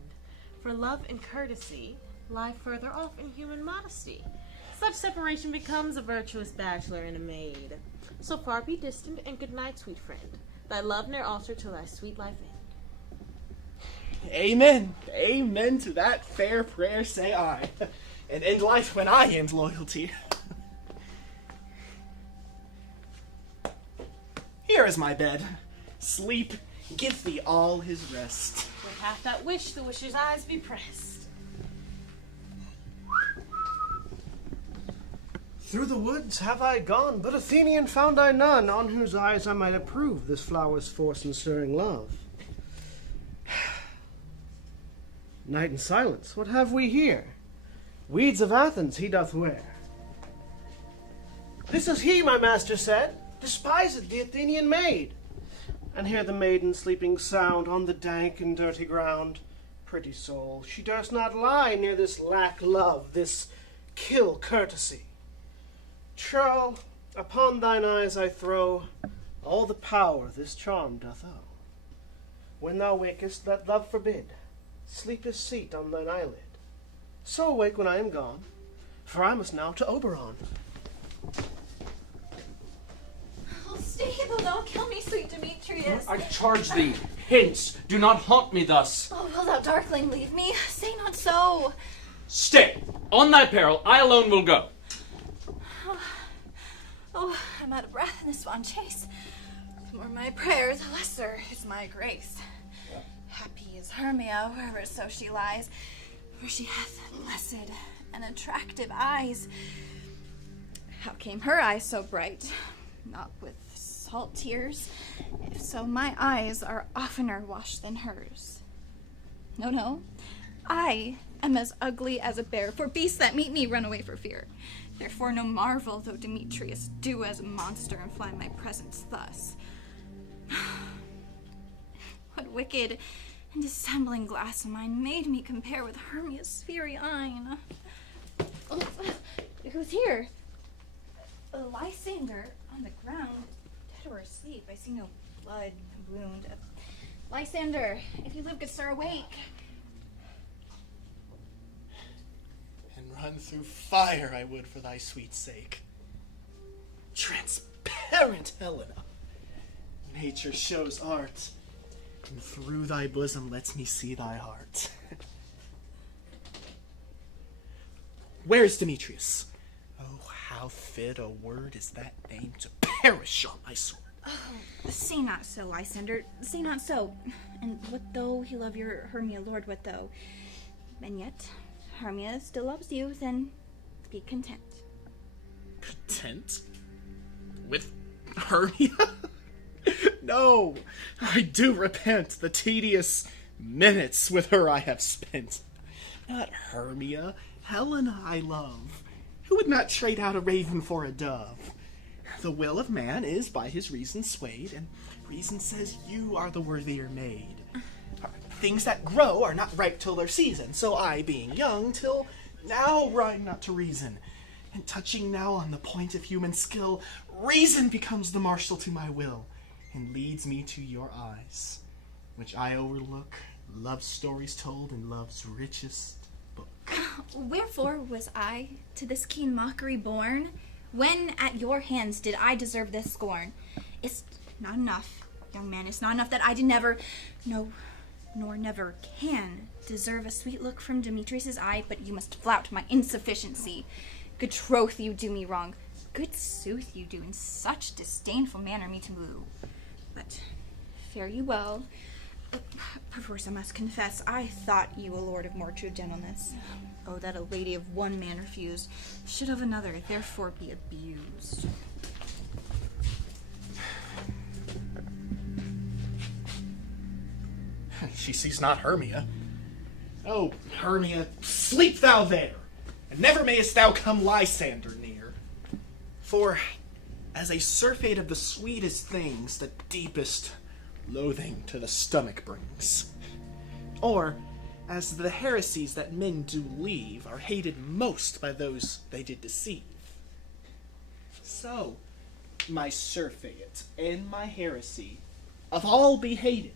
for love and courtesy lie further off in human modesty. Such separation becomes a virtuous bachelor and a maid. So far be distant, and good night, sweet friend. Thy love ne'er alter till thy sweet life end. Amen. Amen to that fair prayer, say I. And end life when I end loyalty. Here is my bed. Sleep, give thee all his rest. With half that wish, the wisher's eyes be pressed. Through the woods have I gone, but Athenian found I none, on whose eyes I might approve this flower's force in stirring love. Night and silence, what have we here? Weeds of Athens he doth wear. This is he, my master said, despised the Athenian maid. And hear the maiden sleeping sound on the dank and dirty ground. Pretty soul, she durst not lie near this lack love, this kill courtesy. Churl, upon thine eyes I throw all the power this charm doth owe. When thou wakest, let love forbid sleepless seat on thine eyelid. So awake when I am gone, for I must now to Oberon. Oh, stay, though thou kill me, sweet Demetrius. I charge thee, hence, do not haunt me thus. Oh, will thou, darkling, leave me? Say not so. Stay, on thy peril, I alone will go. Oh, I'm out of breath in this one chase. The more my prayers, the lesser is my grace. Happy is Hermia, wherever so she lies, for she hath blessed and attractive eyes. How came her eyes so bright? Not with salt tears. If so, my eyes are oftener washed than hers. No, no, I am as ugly as a bear, for beasts that meet me run away for fear. Therefore no marvel though Demetrius do as a monster and fly my presence thus. What wicked and dissembling glass of mine made me compare with Hermia's fiery eyne. Oh, who's here? Lysander on the ground, dead or asleep. I see no blood, wound. Lysander, if you live, good sir, awake. And run through fire I would for thy sweet sake. Transparent Helena, nature shows art, and through thy bosom lets me see thy heart. Where's Demetrius? Oh, how fit a word is that name to perish on my sword. Oh, say not so, Lysander, say not so. And what though he love your Hermia, Lord, what though? And yet, Hermia still loves you, then be content. Content? With Hermia? No, I do repent the tedious minutes with her I have spent. Not Hermia, Helena I love. Who would not trade out a raven for a dove? The will of man is by his reason swayed, and reason says you are the worthier maid. Things that grow are not ripe till their season, so I, being young, till now rhyme not to reason. And touching now on the point of human skill, reason becomes the marshal to my will, and leads me to your eyes, which I overlook, love's stories told in love's richest book. Wherefore was I to this keen mockery born? When at your hands did I deserve this scorn? It's not enough, young man. It's not enough that I did never, no, nor never can deserve a sweet look from Demetrius's eye, but you must flout my insufficiency. Good troth you do me wrong. Good sooth you do in such disdainful manner me to woo. But fare you well. Perforce I must confess, I thought you a lord of more true gentleness. Oh, that a lady of one man refused should of another therefore be abused. She sees not Hermia. Oh, Hermia, sleep thou there, and never mayest thou come Lysander near. For, as a surfeit of the sweetest things, the deepest loathing to the stomach brings. Or, as the heresies that men do leave are hated most by those they did deceive. So, my surfeit and my heresy of all be hated,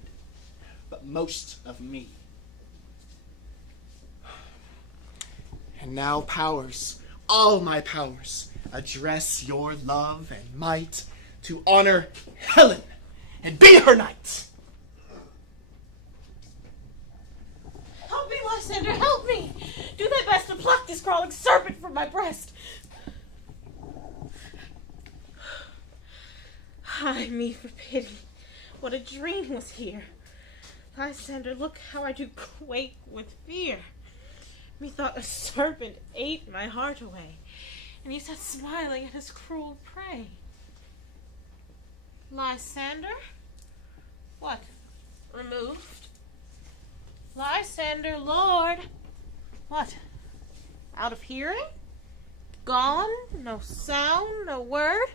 but most of me. And now, powers, all my powers, address your love and might to honor Helen and be her knight. Help me, Lysander, help me! Do thy best to pluck this crawling serpent from my breast. Ay me for pity. What a dream was here. Lysander, look how I do quake with fear. Methought a serpent ate my heart away, and he sat smiling at his cruel prey. Lysander? What? Removed? Lysander, Lord? What? Out of hearing? Gone? No sound? No word?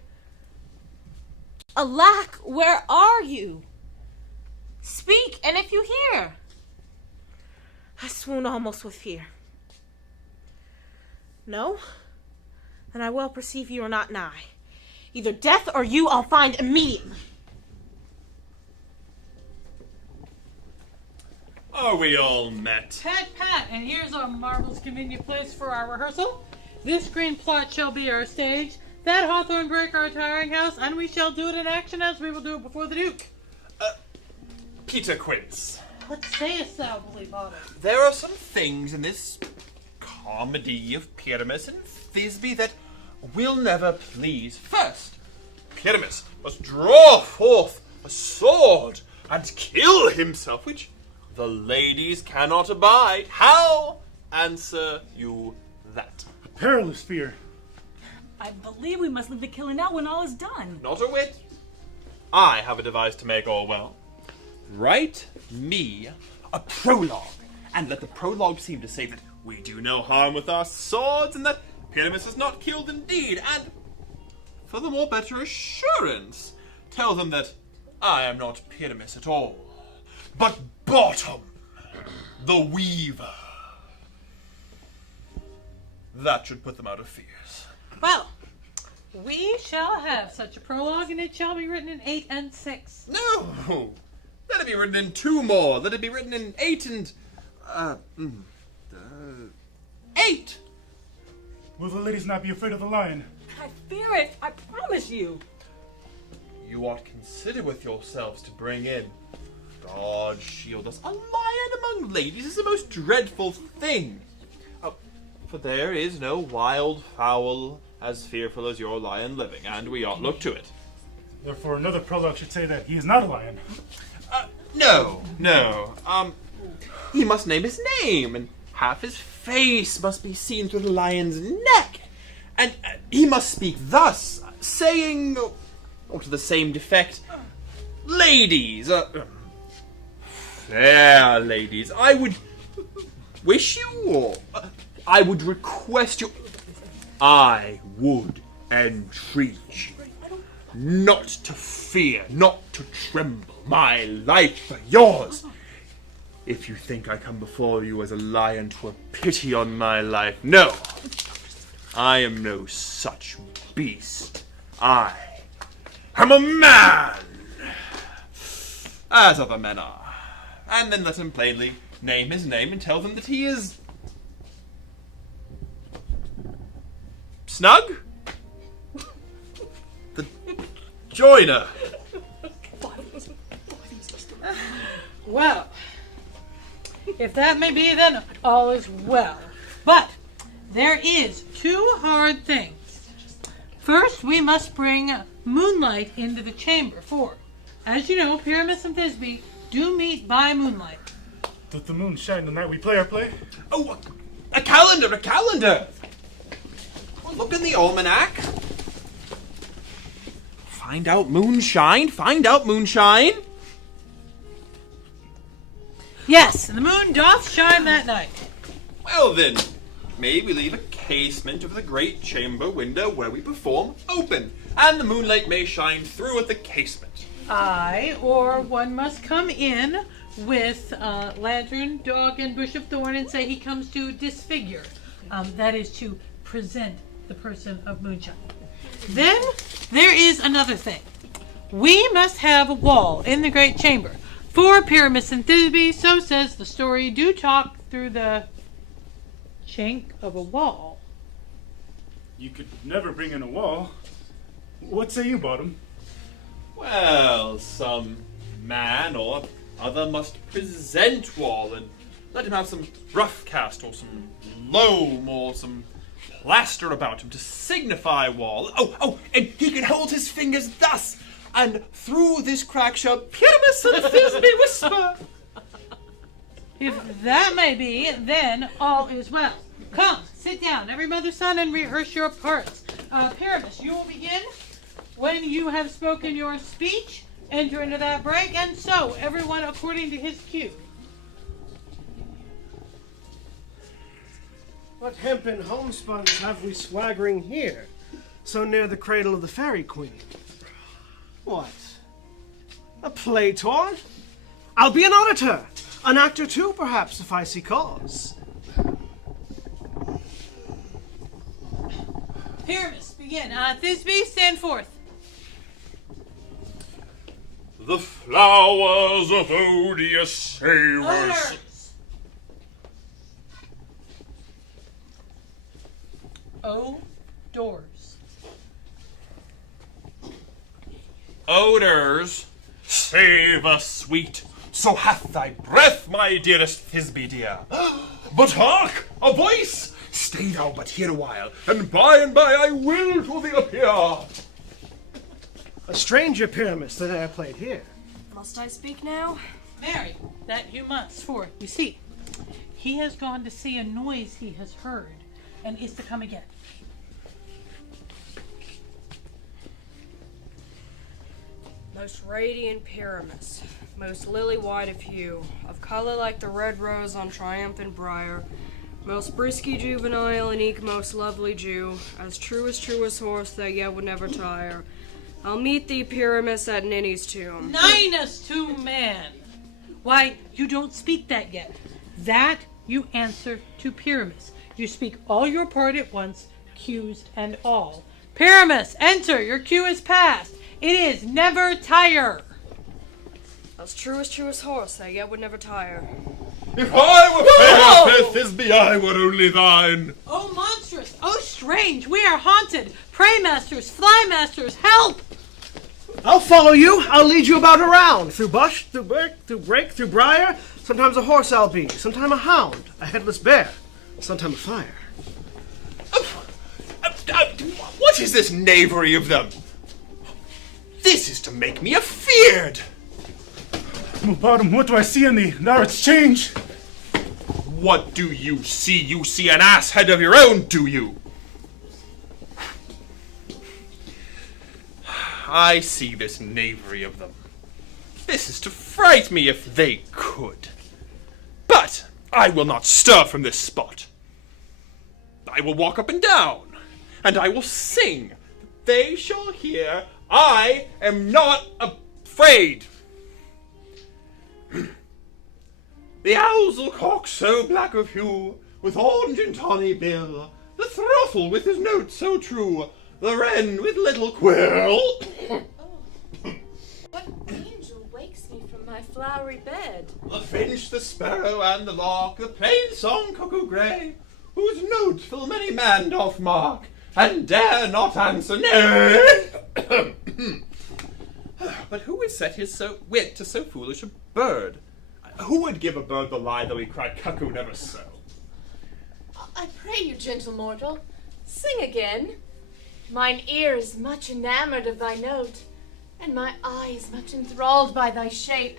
Alack, where are you? Speak, and if you hear. I swoon almost with fear. No? Then I well perceive you are not nigh. Either death or you I'll find immediately. Are we all met? Pat, pat, and here's our marvelous convenient place for our rehearsal. This green plot shall be our stage, that hawthorn brake our tiring house, and we shall do it in action as we will do it before the Duke. Peter Quince. What sayest thou, bully bottom? There are some things in this comedy of Pyramus and Thisbe that will never please. First, Pyramus must draw forth a sword and kill himself, which the ladies cannot abide. How answer you that? A perilous fear. I believe we must leave the killing out when all is done. Not a whit. I have a device to make all well. Write me a prologue, and let the prologue seem to say that we do no harm with our swords, and that Pyramus is not killed indeed, and for the more better assurance, tell them that I am not Pyramus at all, but Bottom, the Weaver. That should put them out of fears. Well, we shall have such a prologue, and it shall be written in 8 and 6. No! Let it be written in 2 more. Let it be written in 8 and... 8! Will the ladies not be afraid of the lion? I fear it, I promise you. You ought consider with yourselves to bring in. God shield us. A lion among ladies is the most dreadful thing. For there is no wild fowl as fearful as your lion living, and we ought look to it. Therefore, another prologue should say that he is not a lion. No. He must name his name, and half his face must be seen through the lion's neck. And he must speak thus, saying, or to the same defect, ladies, fair ladies, I would wish you, or I would request you, I would entreat you, not to fear, not to tremble, my life for yours. If you think I come before you as a lion, 'twere pity on my life. No, I am no such beast. I am a man, as other men are. And then let him plainly name his name and tell them that he is... Snug? joiner. Well, if that may be, then all is well. But there is two hard things. First, we must bring moonlight into the chamber, for, as you know, Pyramus and Thisbe do meet by moonlight. Does the moon shine the night we play our play? Oh, a calendar, a calendar! Well, look in the almanac. Find out moonshine, find out moonshine. Yes, the moon doth shine that night. Well then, may we leave a casement of the great chamber window where we perform open, and the moonlight may shine through at the casement. Aye, or one must come in with lantern, dog, and bush of thorn and say he comes to disfigure. That is to present the person of moonshine. Then there is another thing. We must have a wall in the great chamber. For Pyramus and Thisbe, so says the story, do talk through the chink of a wall. You could never bring in a wall. What say you, Bottom? Well, some man or other must present wall, and let him have some rough cast or some loam or some plaster about him to signify wall. Oh, and he can hold his fingers thus, and through this crack shall Pyramus and Thisbe whisper. If that may be, then all is well. Come, sit down, every mother's son, and rehearse your parts. Pyramus, you will begin when you have spoken your speech. Enter into that break, and so everyone according to his cue. What hempen homespuns have we swaggering here, so near the cradle of the fairy queen? What? A play tour? I'll be an auditor, an actor too, perhaps, if I see cause. Pyramus, begin. Thisbe, stand forth. The flowers of odious savors. Odors. O-doors. Odors, savor sweet, so hath thy breath, my dearest Thisbe dear. But hark, a voice! Stay thou but here a while, and by I will to thee appear. A stranger Pyramus that I played here. Must I speak now? Mary, that you must, for, you see, he has gone to see a noise he has heard, and is to come again. Most radiant Pyramus, most lily-white of hue, of color like the red rose on triumphant briar, most brisky juvenile and eke most lovely Jew, as true as horse that yet would never tire. I'll meet thee, Pyramus, at Ninny's tomb. Ninus to man. Why, you don't speak that yet. That you answer to Pyramus. You speak all your part at once, cues and all. Pyramus, enter, your cue is past. It is never tire. As true as horse that yet would never tire. If I were fair, Thisbe, I were only thine. Oh, monstrous, oh, strange, we are haunted. Pray, masters, fly, masters, help! I'll follow you. I'll lead you about around. Through bush, through brake, through briar. Sometimes a horse I'll be. Sometime a hound, a headless bear. Sometime a fire. What is this knavery of them? This is to make me afeard. Bottom, what do I see in thee? Thou art changed. What do you see? You see an ass head of your own, do you? I see this knavery of them. This is to fright me if they could. But I will not stir from this spot. I will walk up and down, and I will sing. They shall hear I am not afraid. The owls'll cock so black of hue, with orange and tawny bill, the throstle with his note so true, the wren with little quill. What angel wakes me from my flowery bed? The finch, the sparrow, and the lark, the plain song cuckoo grey, whose note full many man doth mark, and dare not answer nay. But who would set his wit to so foolish a bird? Who would give a bird the lie, though he cried cuckoo never so? I pray you, gentle mortal, sing again. Mine ear is much enamored of thy note, and my eyes much enthralled by thy shape.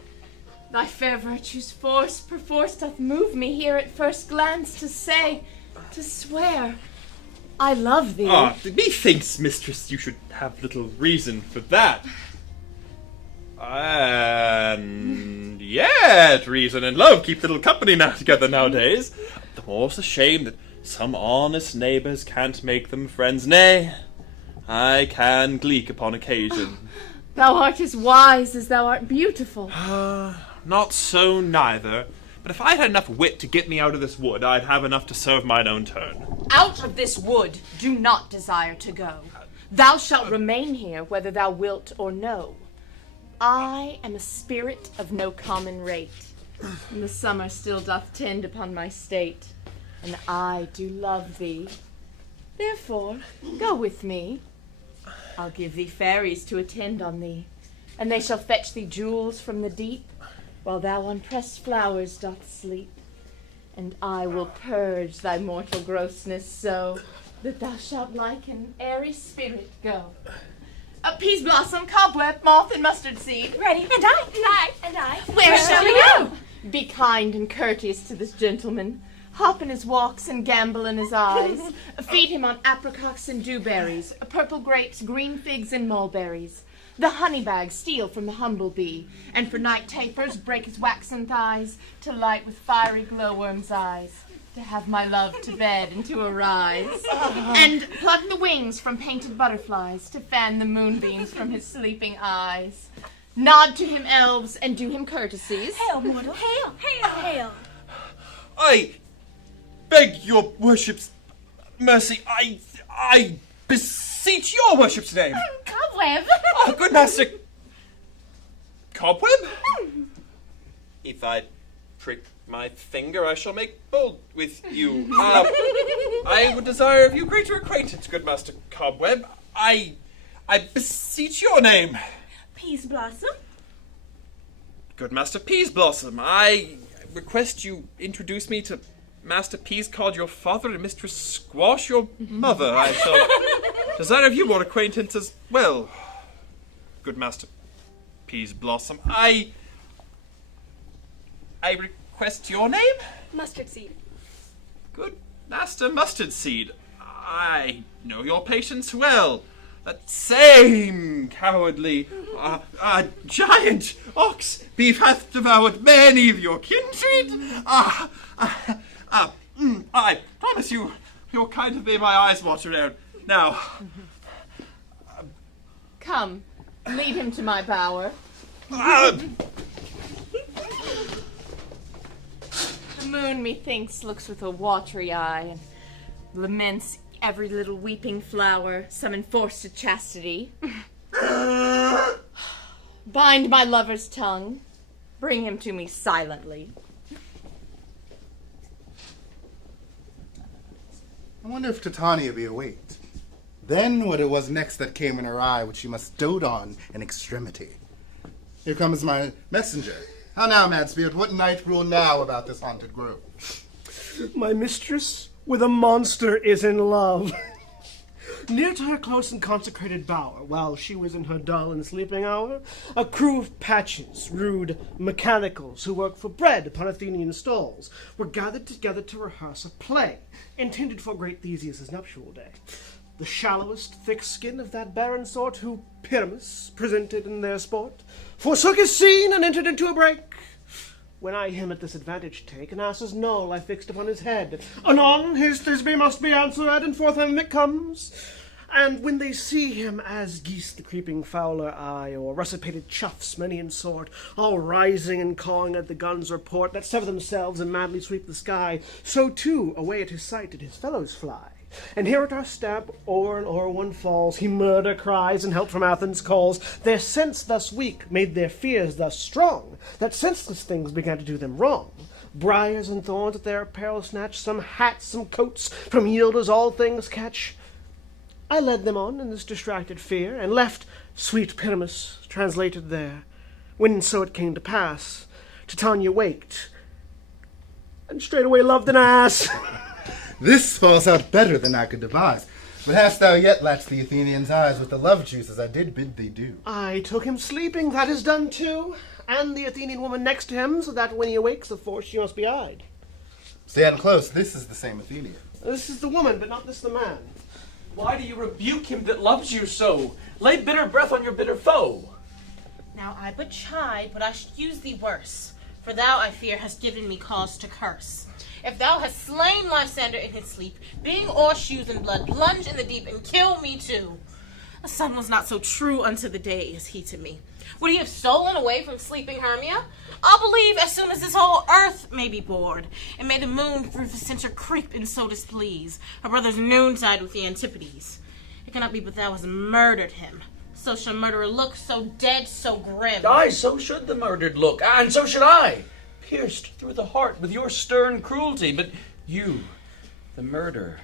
Thy fair virtue's force perforce doth move me here at first glance to say, to swear, I love thee. Methinks, mistress, you should have little reason for that. And yet, reason and love keep little company now together nowadays. The more's a shame that some honest neighbours can't make them friends. Nay, I can gleek upon occasion. Thou art as wise as thou art beautiful. Not so neither. But if I had enough wit to get me out of this wood, I'd have enough to serve mine own turn. Out of this wood do not desire to go. Thou shalt remain here whether thou wilt or no. I am a spirit of no common rate, and the summer still doth tend upon my state, and I do love thee. Therefore, go with me. I'll give thee fairies to attend on thee, and they shall fetch thee jewels from the deep, while thou on pressed flowers doth sleep. And I will purge thy mortal grossness so, that thou shalt like an airy spirit go. Peas blossom, cobweb, moth, and mustardseed. Ready, and I. Where shall we go? Be kind and courteous to this gentleman. Hop in his walks and gambol in his eyes. Feed him on apricots and dewberries, purple grapes, green figs, and mulberries. The honey bag steal from the humble bee, and for night tapers break his waxen thighs, to light with fiery glowworm's eyes, to have my love to bed and to arise, and pluck the wings from painted butterflies, to fan the moonbeams from his sleeping eyes. Nod to him, elves, and do him courtesies. Hail, mortal. Hail. I beg your worship's mercy. I beseech your worship's name. Cobweb. Good master. Cobweb? If I prick my finger, I shall make bold with you. I would desire of you greater acquaintance, good master Cobweb. I beseech your name. Peas blossom. Good master Peas Blossom, I request you introduce me to Master Peas called your father and Mistress Squash your mother. I shall desire of you more acquaintance as well, good master Peas Blossom. I request your name? Mustardseed. Good master Mustardseed, I know your patience well. That same cowardly giant ox beef hath devoured many of your kindred. I promise you, you're kind of made my eyes water out. Now, come, lead him to my bower. The moon, methinks, looks with a watery eye, and laments every little weeping flower, some enforced to chastity. Bind my lover's tongue, bring him to me silently. I wonder if Titania be awake. Then what it was next that came in her eye, which she must dote on in extremity. Here comes my messenger. How now, mad spirit? What night rule now about this haunted grove? My mistress with a monster is in love. Near to her close and consecrated bower, while she was in her dull and sleeping hour, a crew of patches, rude mechanicals, who work for bread upon Athenian stalls, were gathered together to rehearse a play, intended for great Theseus' nuptial day. The shallowest thick skin of that barren sort who Pyramus presented in their sport, forsook his scene and entered into a break. When I him at this advantage take, an ass's knoll I fixed upon his head. Anon his Thisbe must be answered, and forth him it comes. And when they see him as geese the creeping fowler eye, or russipated chuffs many in sort, all rising and cawing at the gun's report, that sever themselves and madly sweep the sky, so too away at his sight did his fellows fly. And here at our step, o'er and o'er one falls, he murder cries and help from Athens calls. Their sense thus weak made their fears thus strong, that senseless things began to do them wrong. Briars and thorns at their apparel snatch, some hats, some coats, from yielders all things catch. I led them on in this distracted fear, and left sweet Pyramus translated there. When so it came to pass, Titania waked, and straightway loved an ass. This falls out better than I could devise. But hast thou yet latched the Athenian's eyes with the love juice as I did bid thee do? I took him sleeping, that is done too, and the Athenian woman next to him, so that when he awakes, of course, she must be eyed. Stand close, this is the same Athenian. This is the woman, but not this the man. Why do you rebuke him that loves you so? Lay bitter breath on your bitter foe. Now I but chide, but I should use thee worse. For thou, I fear, hast given me cause to curse. If thou hast slain Lysander in his sleep, being o'er shoes in blood, plunge in the deep and kill me too. The sun was not so true unto the day as he to me. Would he have stolen away from sleeping Hermia? I'll believe as soon as this whole earth may be bored, and may the moon through the center creep and so displease her brother's noontide with the Antipodes. It cannot be but thou hast murdered him. So shall murderer look, so dead, so grim. Aye, so should the murdered look, and so should I, pierced through the heart with your stern cruelty. But you, the murderer,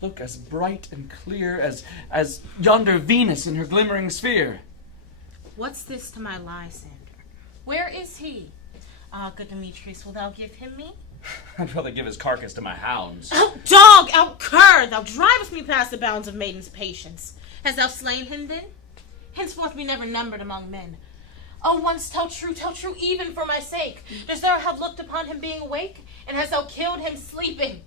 look as bright and clear as yonder Venus in her glimmering sphere. What's this to my Lysander? Where is he? Ah, good Demetrius, will thou give him me? I'd rather give his carcass to my hounds. Out dog, out cur, thou drivest me past the bounds of maiden's patience. Hast thou slain him then? Henceforth be never numbered among men. Oh, once tell true, even for my sake. Dost thou have looked upon him being awake? And hast thou killed him sleeping?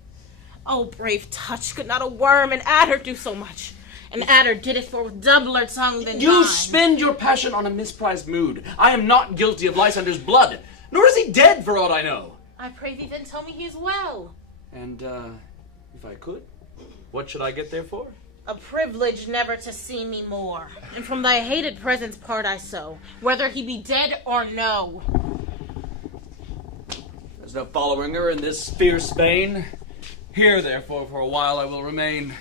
Oh, brave touch, could not a worm and adder do so much? An adder did it for with doubler tongue than You mine. spend your passion on a misprized mood. I am not guilty of Lysander's blood, nor is he dead for aught I know. I pray thee then tell me he is well. And, if I could, what should I get therefore? A privilege never to see me more. And from thy hated presence part I so, whether he be dead or no. There's no following her in this fierce Spain. Here, therefore, for a while I will remain.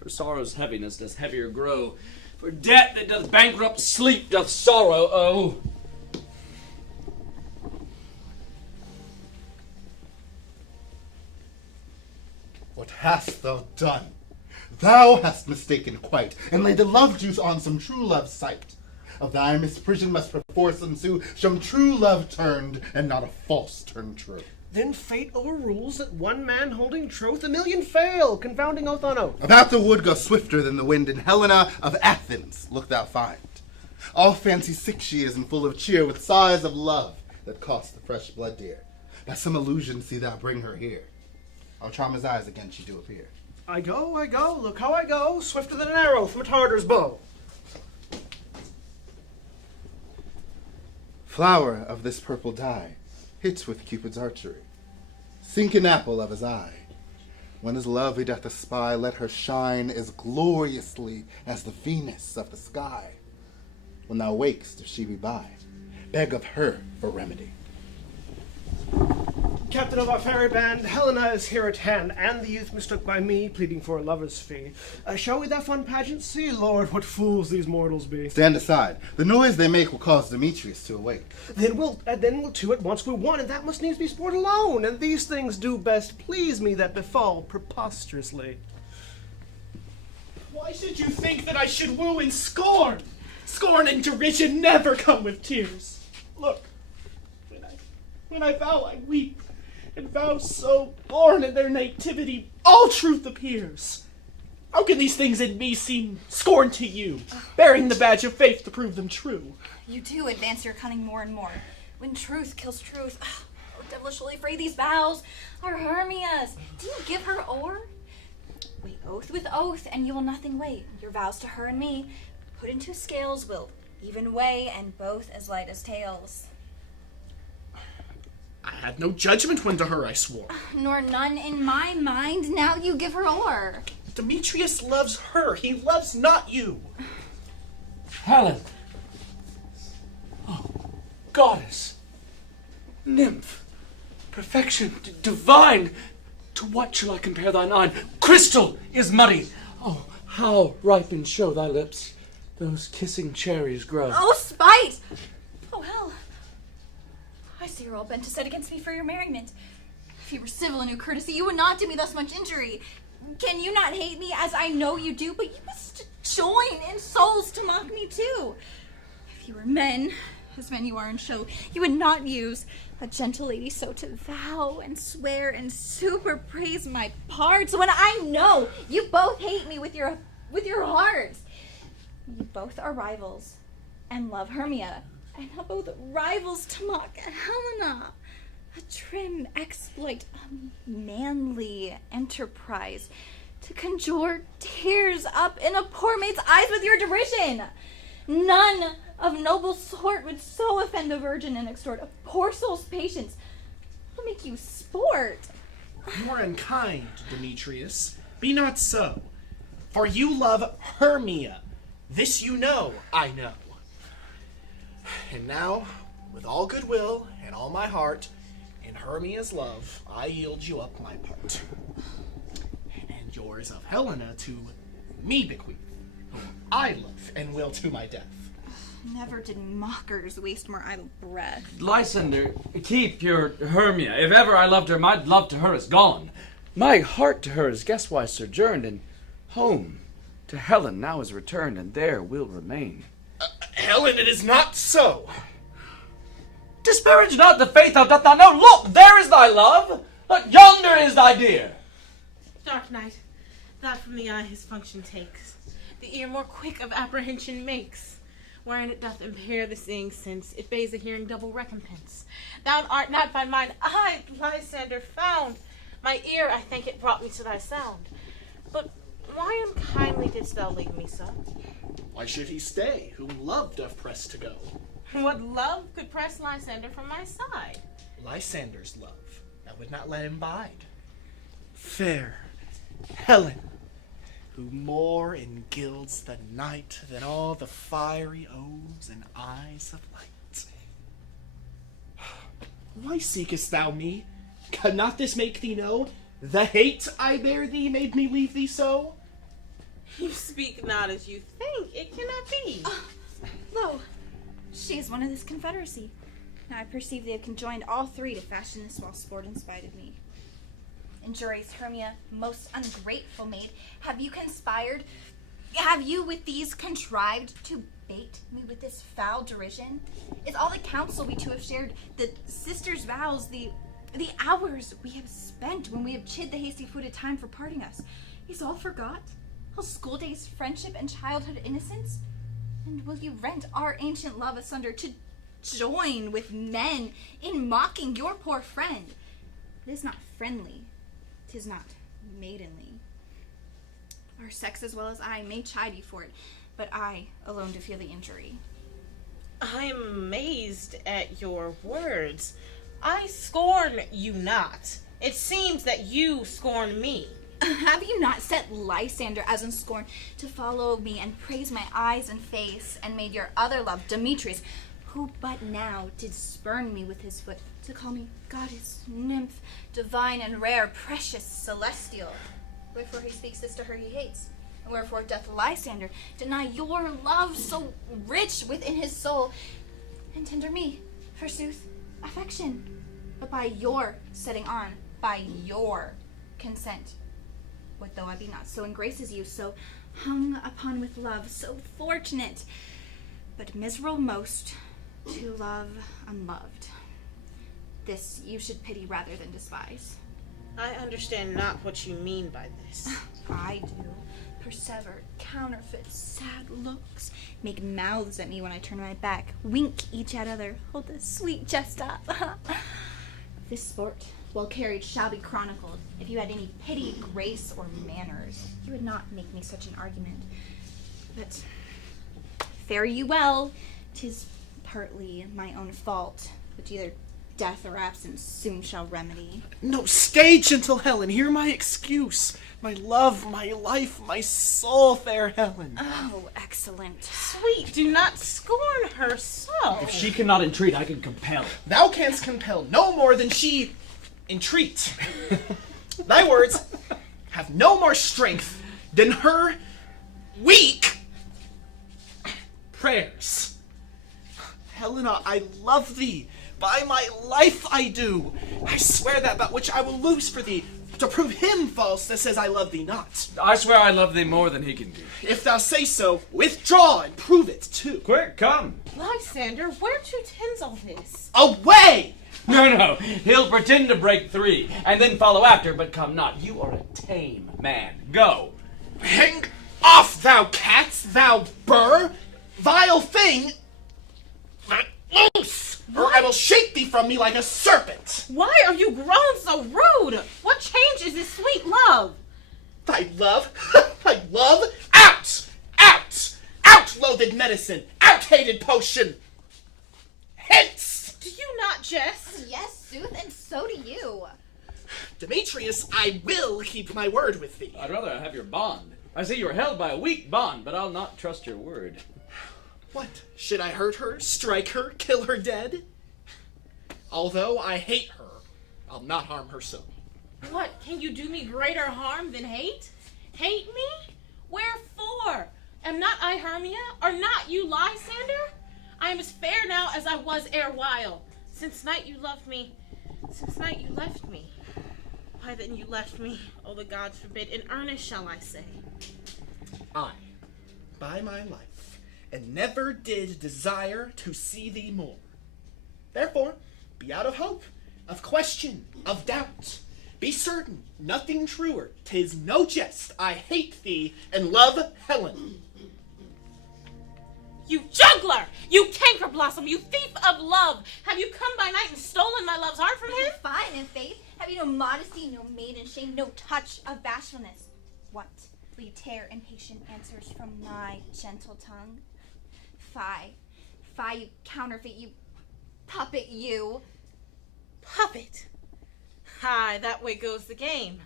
For sorrow's heaviness does heavier grow. For debt that doth bankrupt sleep doth sorrow owe. What hast thou done? Thou hast mistaken quite, and laid the love juice on some true love's sight. Of thy misprision must perforce ensue some true love turned, and not a false turned true. Then fate o'errules that one man holding troth, a million fail, confounding oath on oath. About the wood go swifter than the wind, and Helena of Athens look thou find. All fancy sick she is, and full of cheer, with sighs of love that cost the fresh blood dear. By some illusion see thou bring her here. I'll charm his eyes again she do appear. I go, look how I go, swifter than an arrow from a Tartar's bow. Flower of this purple dye, hits with Cupid's archery. Sink an apple of his eye. When his love he doth espy, let her shine as gloriously as the Venus of the sky. When thou wakest, if she be by, beg of her for remedy. Captain of our fairy band, Helena is here at hand, and the youth mistook by me, pleading for a lover's fee. Shall we that fun pageant see? Lord, what fools these mortals be. Stand aside. The noise they make will cause Demetrius to awake. Then we'll two at once we one, and that must needs be sport alone. And these things do best please me that befall preposterously. Why should you think that I should woo in scorn? Scorn and derision never come with tears. Look, when I vow I weep, and vows so born in their nativity, all truth appears. How can these things in me seem scorn to you, bearing the badge of faith to prove them true? You do advance your cunning more and more. When truth kills truth, oh, devilishly free these vows are Hermia's. Do you give her o'er? We oath with oath, and you will nothing wait. Your vows to her and me, put into scales, will even weigh, and both as light as tails. I had no judgment when to her I swore. Nor none in my mind, now you give her o'er. Demetrius loves her, he loves not you. Helen. Oh, goddess. Nymph. Perfection. Divine. To what shall I compare thine eye? Crystal is muddy. Oh, how ripe in show thy lips. Those kissing cherries grow. Oh, spite! Oh, hell. I see you're all bent to set against me for your merriment. If you were civil in your courtesy, you would not do me thus much injury. Can you not hate me as I know you do? But you must join in souls to mock me too. If you were men, as men you are in show, you would not use a gentle lady so to vow and swear and super praise my parts when I know you both hate me with your hearts. You both are rivals and love Hermia, and are both rivals to mock Helena. A trim exploit, a manly enterprise, to conjure tears up in a poor maid's eyes with your derision. None of noble sort would so offend a virgin and extort a poor soul's patience. Will make you sport. You are unkind, Demetrius. Be not so. For you love Hermia. This you know, I know. And now, with all goodwill and all my heart, in Hermia's love, I yield you up my part. And yours of Helena to me bequeath, whom I love and will to my death. Never did mockers waste more idle breath. Lysander, keep your Hermia. If ever I loved her, my love to her is gone. My heart to her is guess-wise sojourned, and home to Helen now is returned, and there will remain. Helen, it is not so. Disparage not the faith thou dost not know. Look, there is thy love. Look, yonder is thy dear. Dark night, that from the eye his function takes, the ear more quick of apprehension makes, wherein it doth impair the seeing sense, it bays the hearing double recompense. Thou art not by mine eye, Lysander, found. My ear, I think, it brought me to thy sound. But why unkindly didst thou leave me so? Why should he stay, whom love doth press to go? What love could press Lysander from my side? Lysander's love, that would not let him bide. Fair Helen, who more engilds the night than all the fiery orbs and eyes of light. Why seekest thou me? Cannot this make thee know the hate I bear thee made me leave thee so? You speak not as you think. It cannot be. Lo, she is one of this confederacy. Now I perceive they have conjoined all three to fashion this while sport in spite of me. Injurious Hermia, most ungrateful maid, have you conspired? Have you with these contrived to bait me with this foul derision? Is all the counsel we two have shared, the sisters' vows, the hours we have spent when we have chid the hasty-footed time for parting us, is all forgot? All school days, friendship, and childhood innocence? And will you rent our ancient love asunder to join with men in mocking your poor friend? It is not friendly. 'Tis not maidenly. Our sex as well as I may chide you for it, but I alone do feel the injury. I am amazed at your words. I scorn you not. It seems that you scorn me. Have you not set Lysander as in scorn to follow me and praise my eyes and face, and made your other love, Demetrius, who but now did spurn me with his foot, to call me goddess, nymph, divine and rare, precious, celestial? Wherefore he speaks this to her he hates, and wherefore doth Lysander deny your love so rich within his soul, and tender me, forsooth, affection, but by your setting on, by your consent. What though I be not so in grace as you, so hung upon with love, so fortunate, but miserable most, to love unloved. This you should pity rather than despise. I understand not what you mean by this. I do. Persever, counterfeit, sad looks, make mouths at me when I turn my back, wink each at other, hold the sweet jest up. This sport, well carried, shall be chronicled. If you had any pity, grace, or manners, you would not make me such an argument. But fare you well. 'Tis partly my own fault, which either death or absence soon shall remedy. No, stay, gentle Helen, hear my excuse. My love, my life, my soul, fair Helen. Oh, excellent. Sweet, do not scorn her so. If she cannot entreat, I can compel. Thou canst compel no more than she entreat. Thy words have no more strength than her weak prayers. Helena, I love thee. By my life I do. I swear that which I will lose for thee, to prove him false that says I love thee not. I swear I love thee more than he can do. If thou say so, withdraw and prove it too. Quick, come. Lysander, where to tinsel this? Away! No, he'll pretend to break 3, and then follow after, but come not. You are a tame man. Go. Hang off, thou cats, thou burr! Vile thing! Let loose! Or I will shake thee from me like a serpent! Why are you grown so rude? What change is this sweet love? Thy love? Thy love? Out! Out! Out, loathed medicine! Out, hated potion! Hence! Do you not jest? Yes, Sooth, and so do you. Demetrius, I will keep my word with thee. I'd rather have your bond. I see you're held by a weak bond, but I'll not trust your word. What? Should I hurt her, strike her, kill her dead? Although I hate her, I'll not harm her so. What, can you do me greater harm than hate? Hate me? Wherefore? Am not I Hermia? Are not you Lysander? I am as fair now as I was erewhile. Since night you loved me, since night you left me. Why then you left me, oh the gods forbid, in earnest shall I say. I, by my life, and never did desire to see thee more. Therefore, be out of hope, of question, of doubt. Be certain, nothing truer, 'tis no jest, I hate thee, and love Helen. You juggler! You canker blossom! You thief of love! Have you come by night and stolen my love's heart from him? Fine and faith. Have you no modesty, no maiden shame, no touch of bashfulness? What will you tear impatient answers from my gentle tongue? Fie, you counterfeit, you puppet, you. Puppet? Aye, that way goes the game.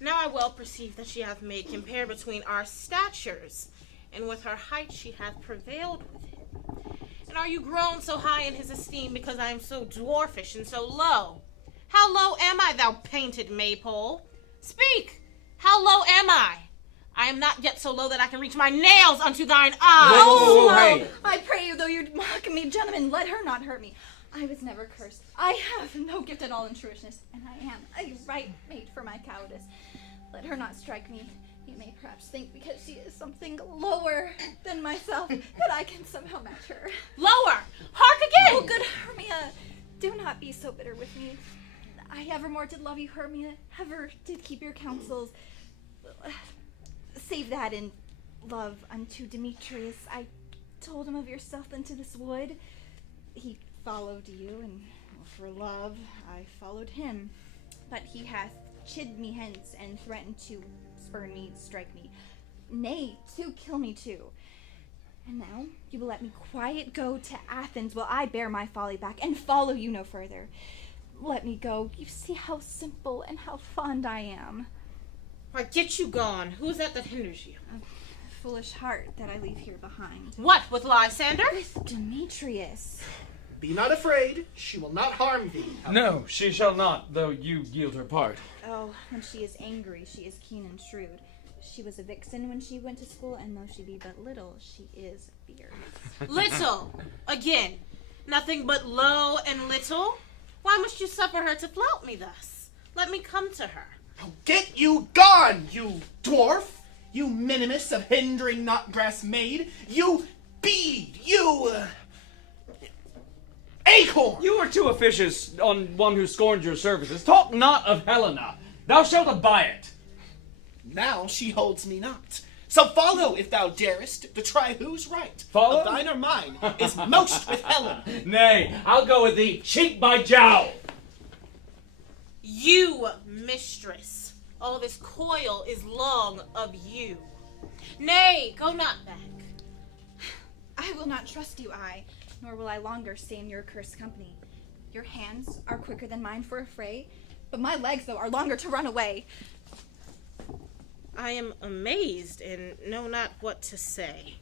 Now I well perceive that she hath made compare between our statures, and with her height she hath prevailed with him. And are you grown so high in his esteem because I am so dwarfish and so low? How low am I, thou painted maypole? Speak! How low am I? I am not yet so low that I can reach my nails unto thine eyes. Whoa, hey. I pray you, though you mock me, gentlemen, let her not hurt me. I was never cursed. I have no gift at all in truishness, and I am a right mate for my cowardice. Let her not strike me. You may perhaps think because she is something lower than myself that I can somehow match her. Lower! Hark again! Oh, good Hermia, do not be so bitter with me. I evermore did love you, Hermia, ever did keep your counsels. Save that in love unto Demetrius. I told him of yourself into this wood. He followed you, and for love I followed him. But he hath chid me hence, and threatened to spurn me, strike me, nay, to kill me too. And now you will let me quiet go to Athens while I bear my folly back, and follow you no further. Let me go. You see how simple and how fond I am. Why, get you gone. Who is that hinders you? A foolish heart that I leave here behind. What, with Lysander? With Demetrius. Be not afraid, she will not harm thee. No, she shall not, though you yield her part. Oh, when she is angry, she is keen and shrewd. She was a vixen when she went to school, and though she be but little, she is fierce. Little! Again. Nothing but low and little? Why must you suffer her to flout me thus? Let me come to her. Oh, get you gone, you dwarf! You minimus of hindering not grass maid! You bead! You acorn! You are too officious on one who scorned your services. Talk not of Helena. Thou shalt abide it. Now she holds me not. So follow, if thou darest, to try who's right. Follow? Of thine or mine is most with Helen. Nay, I'll go with thee, cheek by jowl. You, mistress. All this coil is long of you. Nay, go not back. I will not trust you, nor will I longer stay in your cursed company. Your hands are quicker than mine for a fray, but my legs, though, are longer to run away. I am amazed and know not what to say.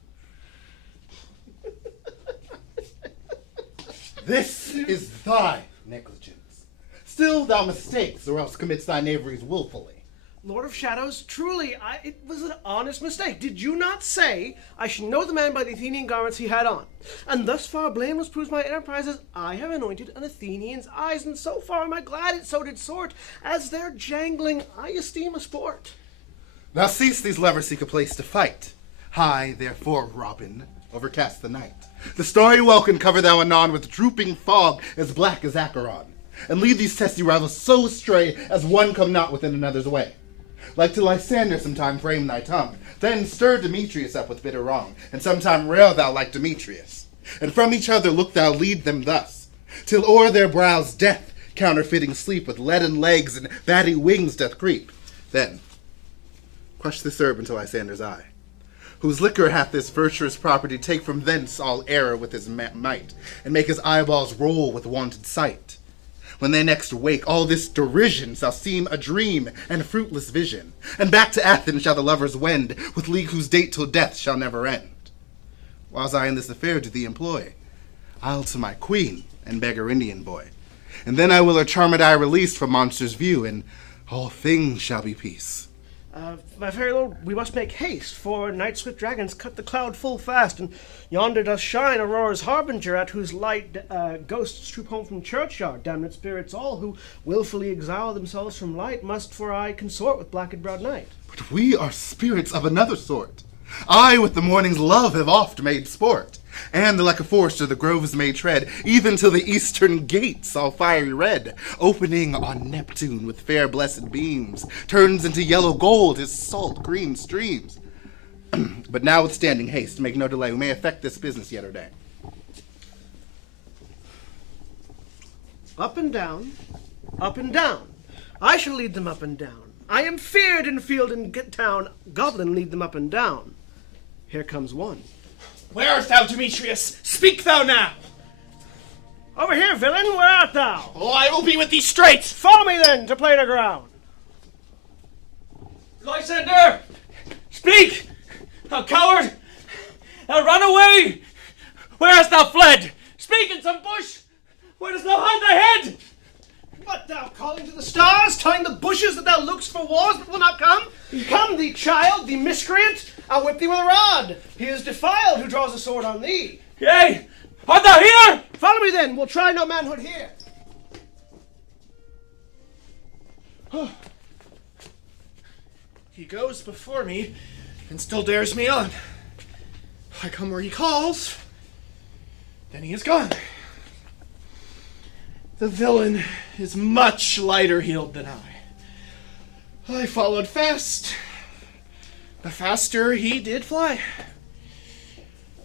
This is thy negligence. Still thou mistakes, or else commits thy knaveries willfully. Lord of Shadows, truly, it was an honest mistake. Did you not say I should know the man by the Athenian garments he had on? And thus far blameless proves my enterprises. I have anointed an Athenian's eyes, and so far am I glad it so did sort. As their jangling I esteem a sport. Now cease these lovers seek a place to fight. High, therefore, Robin, overcast the night. The starry welkin cover thou anon with drooping fog as black as Acheron, and lead these testy rivals so astray as one come not within another's way. Like to Lysander sometime frame thy tongue, then stir Demetrius up with bitter wrong, and sometime rail thou like Demetrius. And from each other look thou lead them thus, till o'er their brows death, counterfeiting sleep, with leaden legs and batty wings doth creep. Then crush this herb into Lysander's eye, whose liquor hath this virtuous property, take from thence all error with his might, and make his eyeballs roll with wonted sight. When they next wake, all this derision shall seem a dream and fruitless vision, and back to Athens shall the lovers wend, with league whose date till death shall never end. Whiles I in this affair do thee employ, I'll to my queen and beg her Indian boy, and then I will her charmed eye release from monsters' view, and all things shall be peace. My fair lord, we must make haste, for night swift dragons cut the cloud full fast, and yonder doth shine Aurora's harbinger, at whose light ghosts troop home from churchyard. Damned spirits all, who wilfully exile themselves from light, must for aye consort with blacked-browed night. But we are spirits of another sort. I with the morning's love have oft made sport, and like a forester the groves may tread, even till the eastern gates all fiery red, opening on Neptune with fair blessed beams, turns into yellow gold his salt green streams. But notwithstanding haste, make no delay, we may effect this business yet or day. Up and down, up and down. I shall lead them up and down. I am feared in field and town. Goblin, lead them up and down. Here comes one. Where art thou, Demetrius? Speak thou now! Over here, villain, where art thou? Oh, I will be with thee straight! Follow me then, to play the ground. Lysander! Speak! Thou coward! Thou run away! Where hast thou fled? Speak in some bush! Where dost thou hide thy head? What, thou calling to the stars, telling the bushes that thou lookst for wars but will not come? Come, thee child, thee miscreant! I'll whip thee with a rod. He is defiled who draws a sword on thee. Yea! Art thou here? Follow me then, we'll try no manhood here. He goes before me, and still dares me on. I come where he calls, then he is gone. The villain is much lighter-heeled than I followed fast. The faster he did fly.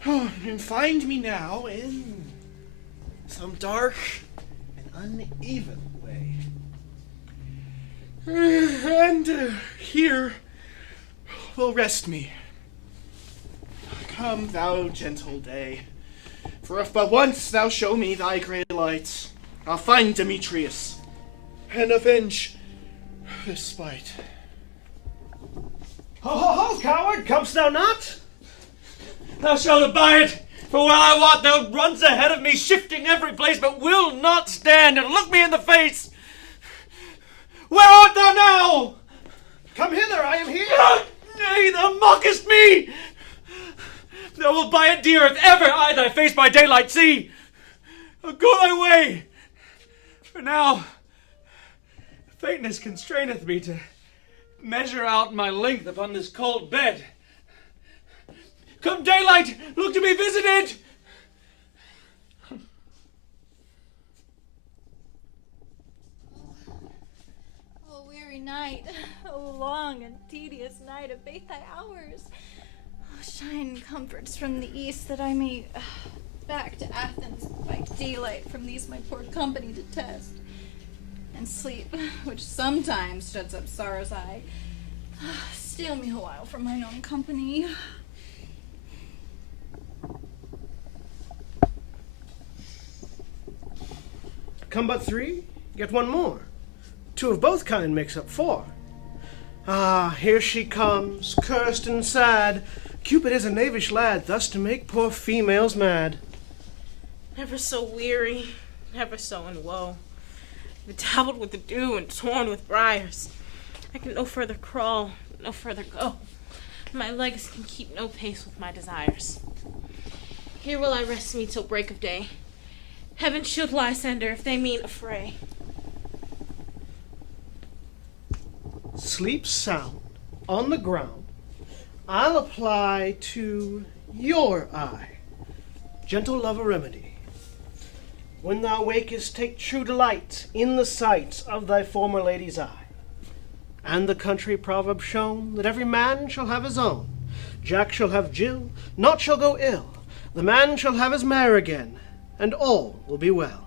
Oh, and find me now in some dark and uneven way. And here will rest me. Come, thou gentle day, for if but once thou show me thy grey light, I'll find Demetrius and avenge this spite. Ho, ho, ho, coward, comest thou not? Thou shalt abide, for well I wot thou runs ahead of me, shifting every place, but will not stand and look me in the face. Where art thou now? Come hither, I am here. Nay, thou mockest me. Thou wilt buy it dear if ever I thy face by daylight see. Go thy way, for now faintness constraineth me to measure out my length upon this cold bed. Come daylight, look to be visited! Oh, weary night, oh, long and tedious night, abate thy hours. Oh, shine comforts from the east, that I may back to Athens by daylight from these my poor company to test. And sleep, which sometimes shuts up sorrow's eye, steal me a while from mine own company. Come but three, get one more. Two of both kind makes up four. Ah, here she comes, cursed and sad. Cupid is a knavish lad, thus to make poor females mad. Never so weary, never so in woe, bedabbled with the dew and torn with briars. I can no further crawl, no further go. My legs can keep no pace with my desires. Here will I rest me till break of day. Heaven shield Lysander if they mean a fray. Sleep sound on the ground. I'll apply to your eye gentle love a remedy. When thou wakest, take true delight in the sight of thy former lady's eye. And the country proverb shown that every man shall have his own. Jack shall have Jill, naught shall go ill. The man shall have his mare again, and all will be well.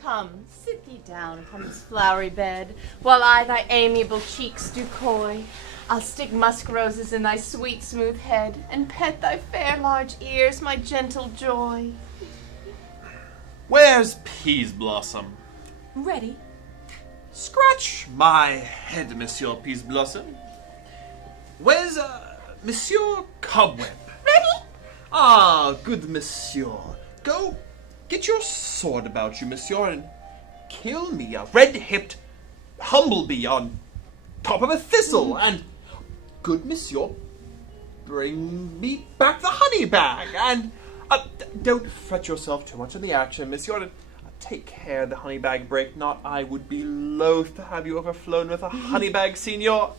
Come, sit thee down upon this flowery bed, while I thy amiable cheeks do coy. I'll stick musk roses in thy sweet smooth head, and pet thy fair large ears, my gentle joy. Where's Peas Blossom? Ready? Scratch my head, Monsieur Peas Blossom. Where's Monsieur Cobweb? Ready? Ah, good Monsieur. Go get your sword about you, Monsieur, and kill me, a red-hipped humblebee on top of a thistle, and good Monsieur, bring me back the honey bag, and don't fret yourself too much in the action, Monsieur, and take care the honey bag break not. I would be loath to have you overflown with a honey bag, Signor.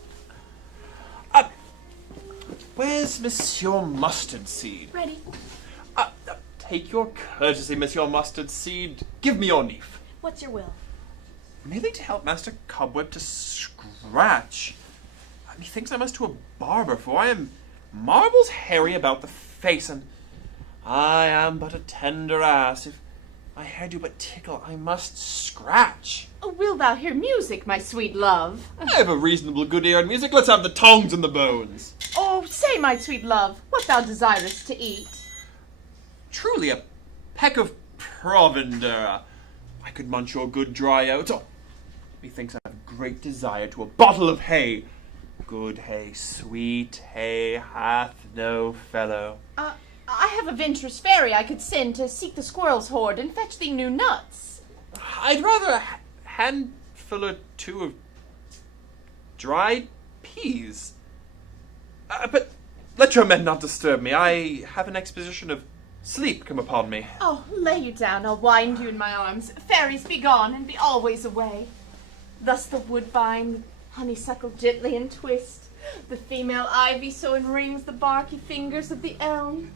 Where's Monsieur Mustardseed? Ready. Take your courtesy, Monsieur Mustardseed. Give me your leaf. What's your will? Merely to help Master Cobweb to scratch. Methinks I must to a barber, for I am marbles hairy about the face, and I am but a tender ass. If my hair do but tickle, I must scratch. Oh, will thou hear music, my sweet love? I have a reasonable good ear in music. Let's have the tongs and the bones. Oh, say, my sweet love, what thou desirest to eat. Truly, a peck of provender. I could munch your good dry oats. Oh, methinks I have great desire to a bottle of hay. Good hay, sweet hay, hath no fellow. I have a venturous fairy I could send to seek the squirrel's hoard and fetch thee new nuts. I'd rather a handful or two of dried peas. But let your men not disturb me. I have an exposition of sleep come upon me. Oh, lay you down, I'll wind you in my arms. Fairies, be gone, and be always away. Thus the woodbine, with honeysuckle gently entwist. The female ivy so enrings the barky fingers of the elm.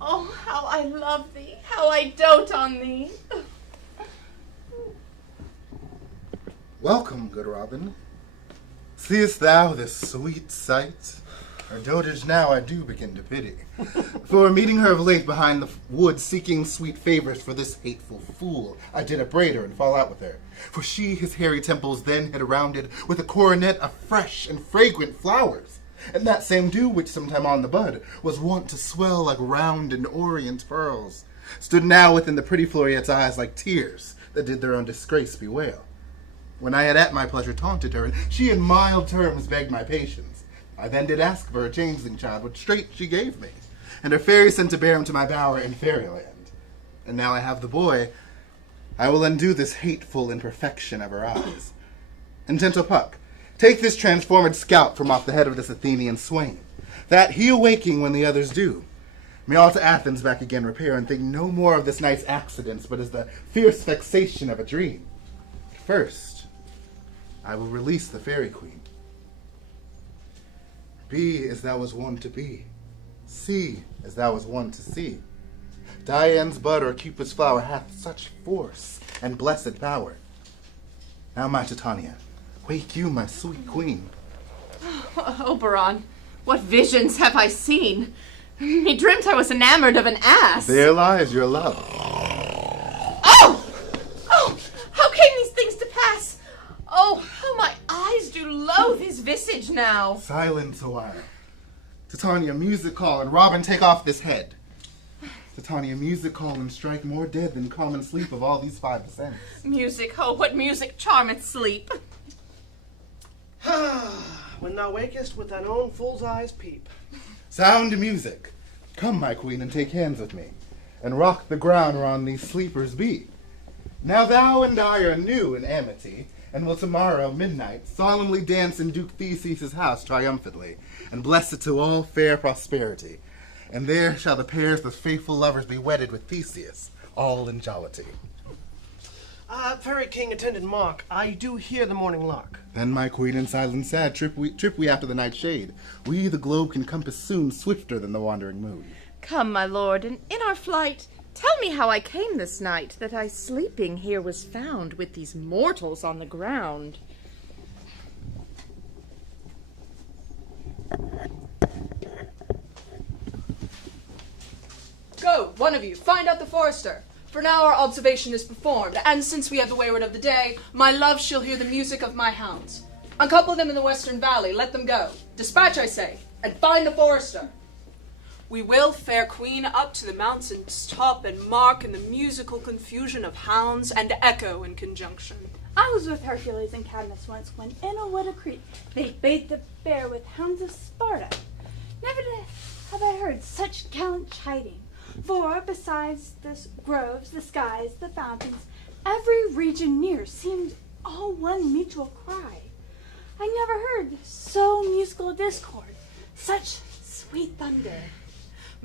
Oh, how I love thee, how I dote on thee. Welcome, good Robin. Seest thou this sweet sight? Her dotage now I do begin to pity. For meeting her of late behind the wood, seeking sweet favors for this hateful fool, I did upbraid her and fall out with her. For she his hairy temples then had rounded with a coronet of fresh and fragrant flowers. And that same dew which sometime on the bud was wont to swell like round and orient pearls, stood now within the pretty Floriette's eyes like tears that did their own disgrace bewail. When I had at my pleasure taunted her, and she in mild terms begged my patience, I then did ask for a changeling child, which straight she gave me, and her fairy sent to bear him to my bower in fairyland. And now I have the boy, I will undo this hateful imperfection of her eyes. And gentle Puck, take this transformed scalp from off the head of this Athenian swain, that he awaking when the others do, may all to Athens back again repair, and think no more of this night's accidents, but as the fierce vexation of a dream. First, I will release the fairy queen. Be as thou was wont to be. See as thou was wont to see. Dian's bud or Cupid's flower hath such force and blessed power. Now, my Titania, wake you, my sweet queen. Oberon, what visions have I seen? Me dreamt I was enamored of an ass. There lies your love. Oh! Oh! How came these things to pass? Oh, how my eyes do loathe his visage now. Silence a while. Titania, music call, and Robin, take off this head. Titania, music call, and strike more dead than common sleep of all these 5 cents. Music, oh, what music charmeth sleep. When thou wakest with thine own fool's eyes peep. Sound music. Come, my queen, and take hands with me, and rock the ground whereon these sleepers be. Now thou and I are new in amity, and will tomorrow midnight solemnly dance in Duke Theseus' house triumphantly, and bless it to all fair prosperity. And there shall the pairs of faithful lovers be wedded with Theseus, all in jollity. Fairy king attendant mock, I do hear the morning lark. Then, my queen, in silence sad, trip we after the night shade. We the globe can compass soon, swifter than the wandering moon. Come, my lord, and in our flight, tell me how I came this night, that I sleeping here was found with these mortals on the ground. Go! one of you, find out the forester. For now our observation is performed, and since we have the wayward of the day, my love shall hear the music of my hounds. Uncouple them in the western valley, let them go. Dispatch, I say, and find the forester. We will, fair queen, up to the mountain's top and mark in the musical confusion of hounds and echo in conjunction. I was with Hercules and Cadmus once when in a wood of Crete they bade the bear with hounds of Sparta. Never have I heard such gallant chiding, for besides the groves, the skies, the fountains, every region near seemed all one mutual cry. I never heard so musical a discord, such sweet thunder.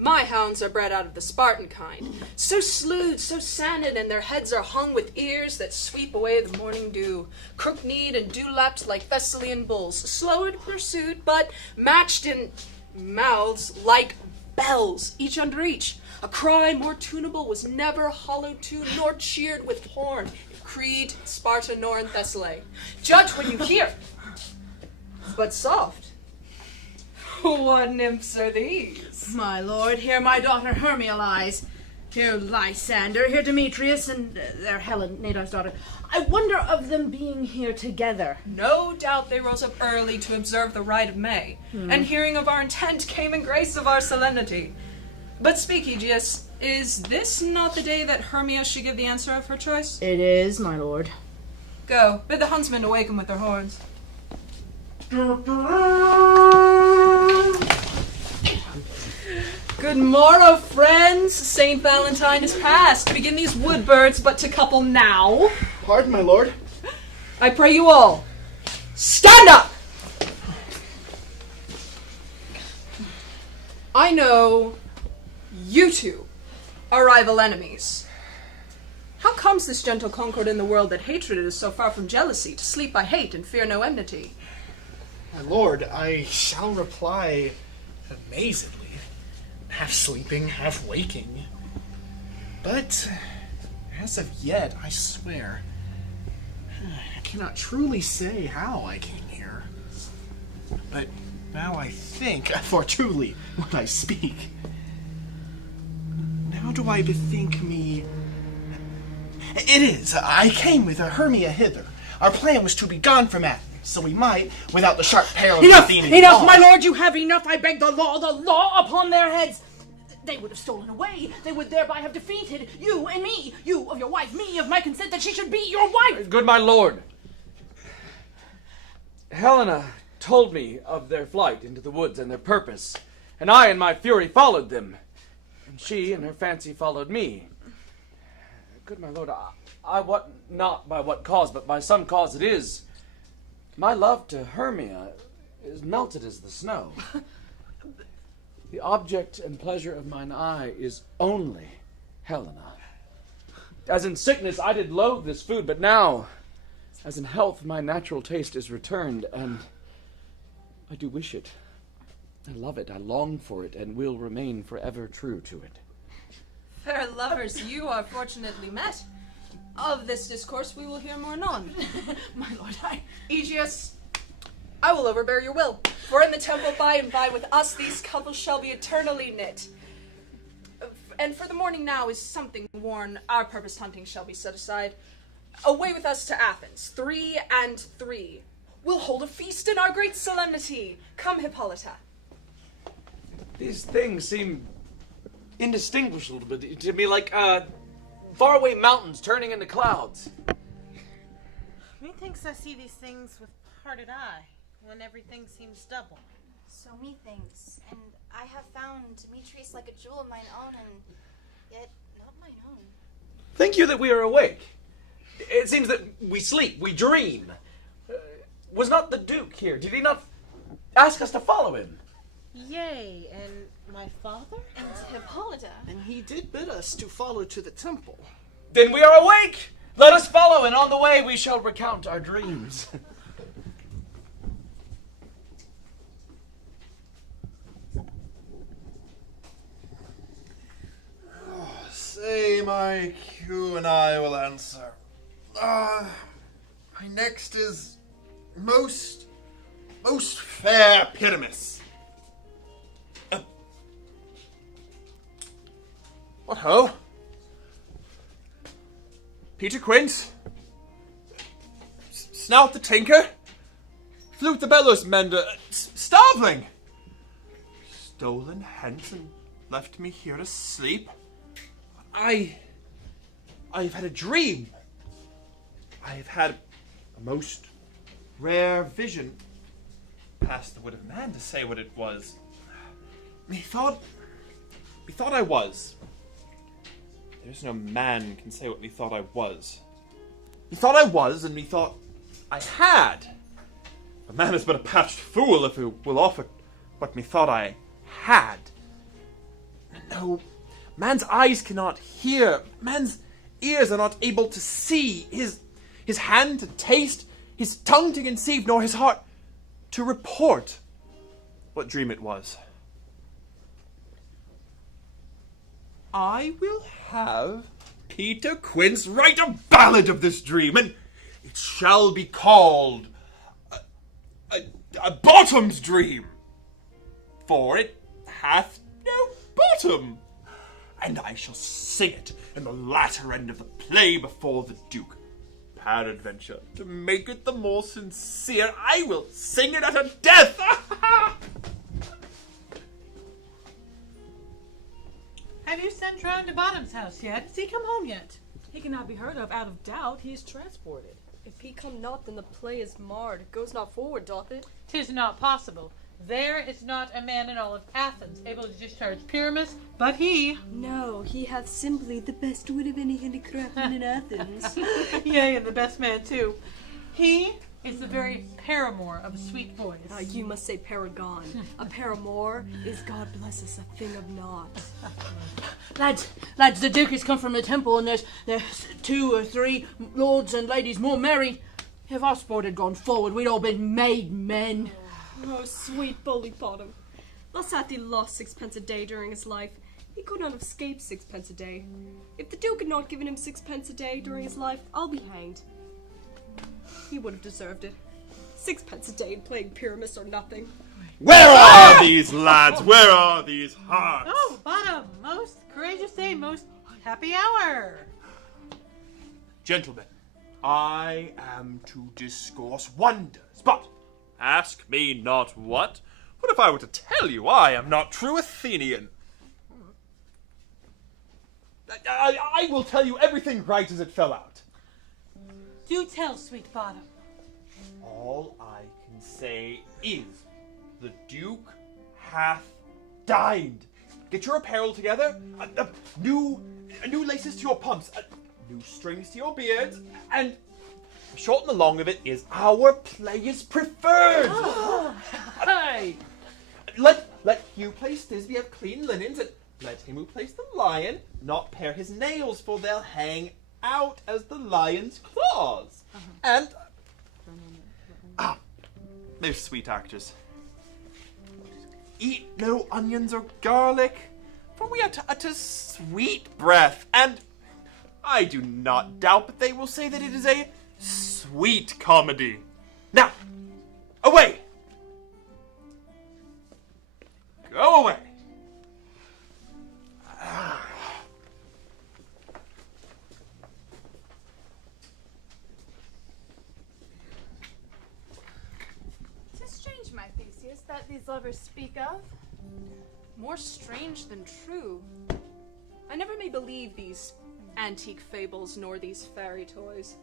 My hounds are bred out of the Spartan kind, so slewed, so sanded, and their heads are hung with ears that sweep away the morning dew, crook-kneed and dew-lapped like Thessalian bulls, slow in pursuit, but matched in mouths like bells, each under each. A cry more tunable was never hollowed to, nor cheered with horn, in Crete, Sparta, nor in Thessaly. Judge when you hear, but soft. What nymphs are these? My lord, here my daughter Hermia lies. Here Lysander, here Demetrius, and there Helen, Nadar's daughter. I wonder of them being here together. No doubt they rose up early to observe the rite of May, and hearing of our intent came in grace of our solemnity. But speak, Egeus, is this not the day that Hermia should give the answer of her choice? It is, my lord. Go, bid the huntsmen awaken with their horns. Good morrow, friends. St. Valentine is past. Begin these wood birds but to couple now. Pardon, my lord. I pray you all, stand up! I know you two are rival enemies. How comes this gentle concord in the world that hatred is so far from jealousy, to sleep by hate and fear no enmity? My lord, I shall reply amazedly, half sleeping, half waking. But as of yet, I swear, I cannot truly say how I came here. But now I think, for truly when I speak, now do I bethink me. It is, I came with a Hermia hither. Our plan was to be gone from Athens, so we might, without the sharp peril of Enough! Athenian Enough, laws. my lord, you have enough. I beg the law upon their heads. They would have stolen away. They would thereby have defeated you and me. You of your wife, me of my consent that she should be your wife. Good my lord. Helena told me of their flight into the woods and their purpose, and I in my fury followed them, and she in her fancy followed me. Good my lord, I wot not by what cause, but by some cause it is. My love to Hermia is melted as the snow. The object and pleasure of mine eye is only Helena. As in sickness I did loathe this food, but now, as in health, my natural taste is returned, and I do wish it. I love it, I long for it, and will remain forever true to it. Fair lovers, you are fortunately met. Of this discourse we will hear more anon. My lord, Egeus, I will overbear your will, for in the temple by and by with us these couples shall be eternally knit. And for the morning now is something worn, our purpose hunting shall be set aside. Away with us to Athens, 3 and 3. We'll hold a feast in our great solemnity. Come, Hippolyta. These things seem indistinguishable to me, like faraway mountains turning into clouds. Methinks I see these things with parted eye, when everything seems double. So methinks, and I have found Demetrius like a jewel of mine own, and yet not mine own. Think you that we are awake? It seems that we sleep, we dream. Was not the Duke here? Did he not ask us to follow him? Yea, and my father? And Hippolyta. And he did bid us to follow to the temple. Then we are awake! Let us follow, and on the way we shall recount our dreams. Say my cue and I will answer. My next is most fair Pyramus. What ho? Peter Quince? Snout the tinker? Flute the bellows mender? Starveling? Stolen hence and left me here to sleep? I've had a dream. I have had a most rare vision. Past the wit of man to say what it was. Methought I was. There's no man can say what methought I was. Methought I was, and methought I had. A man is but a patched fool if he will offer what methought I had. No, man's eyes cannot hear. Man's ears are not able to see. His hand to taste, his tongue to conceive, nor his heart to report what dream it was. I will have Peter Quince write a ballad of this dream, and it shall be called a bottom's dream, for it hath no bottom. And I shall sing it in the latter end of the play before the Duke. Peradventure, to make it the more sincere, I will sing it at a death. Have you sent round to Bottom's house yet? Has he come home yet? He cannot be heard of out of doubt. He is transported. If he come not, then the play is marred. It goes not forward, doth it? 'Tis not possible. There is not a man in all of Athens able to discharge Pyramus, but he. No, he hath simply the best wit of any handicraftsman in Athens. Yea, and the best man too. He is the very paramour of a sweet voice. You must say paragon. A paramour is, God bless us, a thing of naught. Lads, the Duke has come from the temple, and there's 2 or 3 lords and ladies more merry. If our sport had gone forward, we'd all been made men. Oh, sweet bully bottom. Thus hath he lost 6 a day during his life. He could not have escaped 6 a day. If the Duke had not given him 6 a day during his life, I'll be hanged. He would have deserved it. 6 a day and playing Pyramus or nothing. Where are these lads? Where are these hearts? Oh, Bottom, most courageous day, most happy hour. Gentlemen, I am to discourse wonders, but ask me not what. What if I were to tell you I am not true Athenian? I will tell you everything right as it fell out. Do tell, sweet Bottom. All I can say is the Duke hath dined. Get your apparel together. New laces to your pumps. New strings to your beards. And short and the long of it is our play is preferred. Hey! Let you place Thisbe have clean linens, and let him who plays the lion not pare his nails, for they'll hang out as the lion's claws. And they're sweet actors. Eat no onions or garlic, for we are to utter sweet breath, and I do not doubt but they will say that it is a sweet comedy. Now, away! Go away! Tis strange, my Theseus, that these lovers speak of. More strange than true. I never may believe these antique fables nor these fairy toys.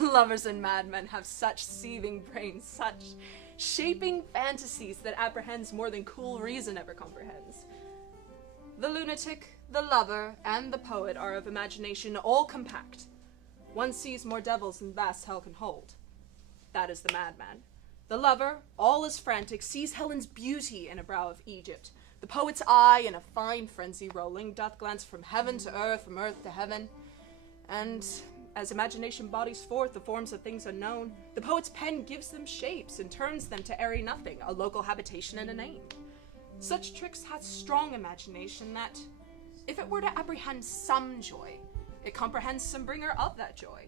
Lovers and madmen have such seething brains, such shaping fantasies that apprehends more than cool reason ever comprehends. The lunatic, the lover, and the poet are of imagination all compact. One sees more devils than vast hell can hold. That is the madman. The lover, all is frantic, sees Helen's beauty in a brow of Egypt. The poet's eye, in a fine frenzy rolling, doth glance from heaven to earth, from earth to heaven. And as imagination bodies forth the forms of things unknown, the poet's pen gives them shapes and turns them to airy nothing, a local habitation and a name. Such tricks hath strong imagination that, if it were to apprehend some joy, it comprehends some bringer of that joy.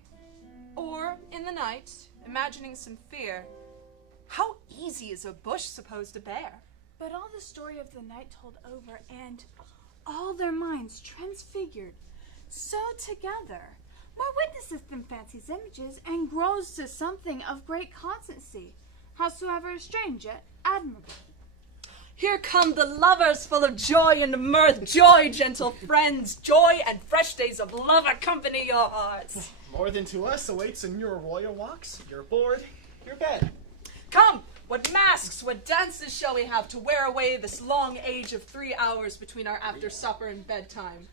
Or, in the night, imagining some fear, how easy is a bush supposed to bear? But all the story of the night told over, and all their minds transfigured, so together, more witnesseth than fancies images, and grows to something of great constancy, howsoever strange yet admirable. Here come the lovers full of joy and mirth. Joy, gentle friends, joy and fresh days of love accompany your hearts. More than to us awaits in your royal walks, your board, your bed. Come, what masks, what dances shall we have to wear away this long age of 3 hours between our after supper and bedtime?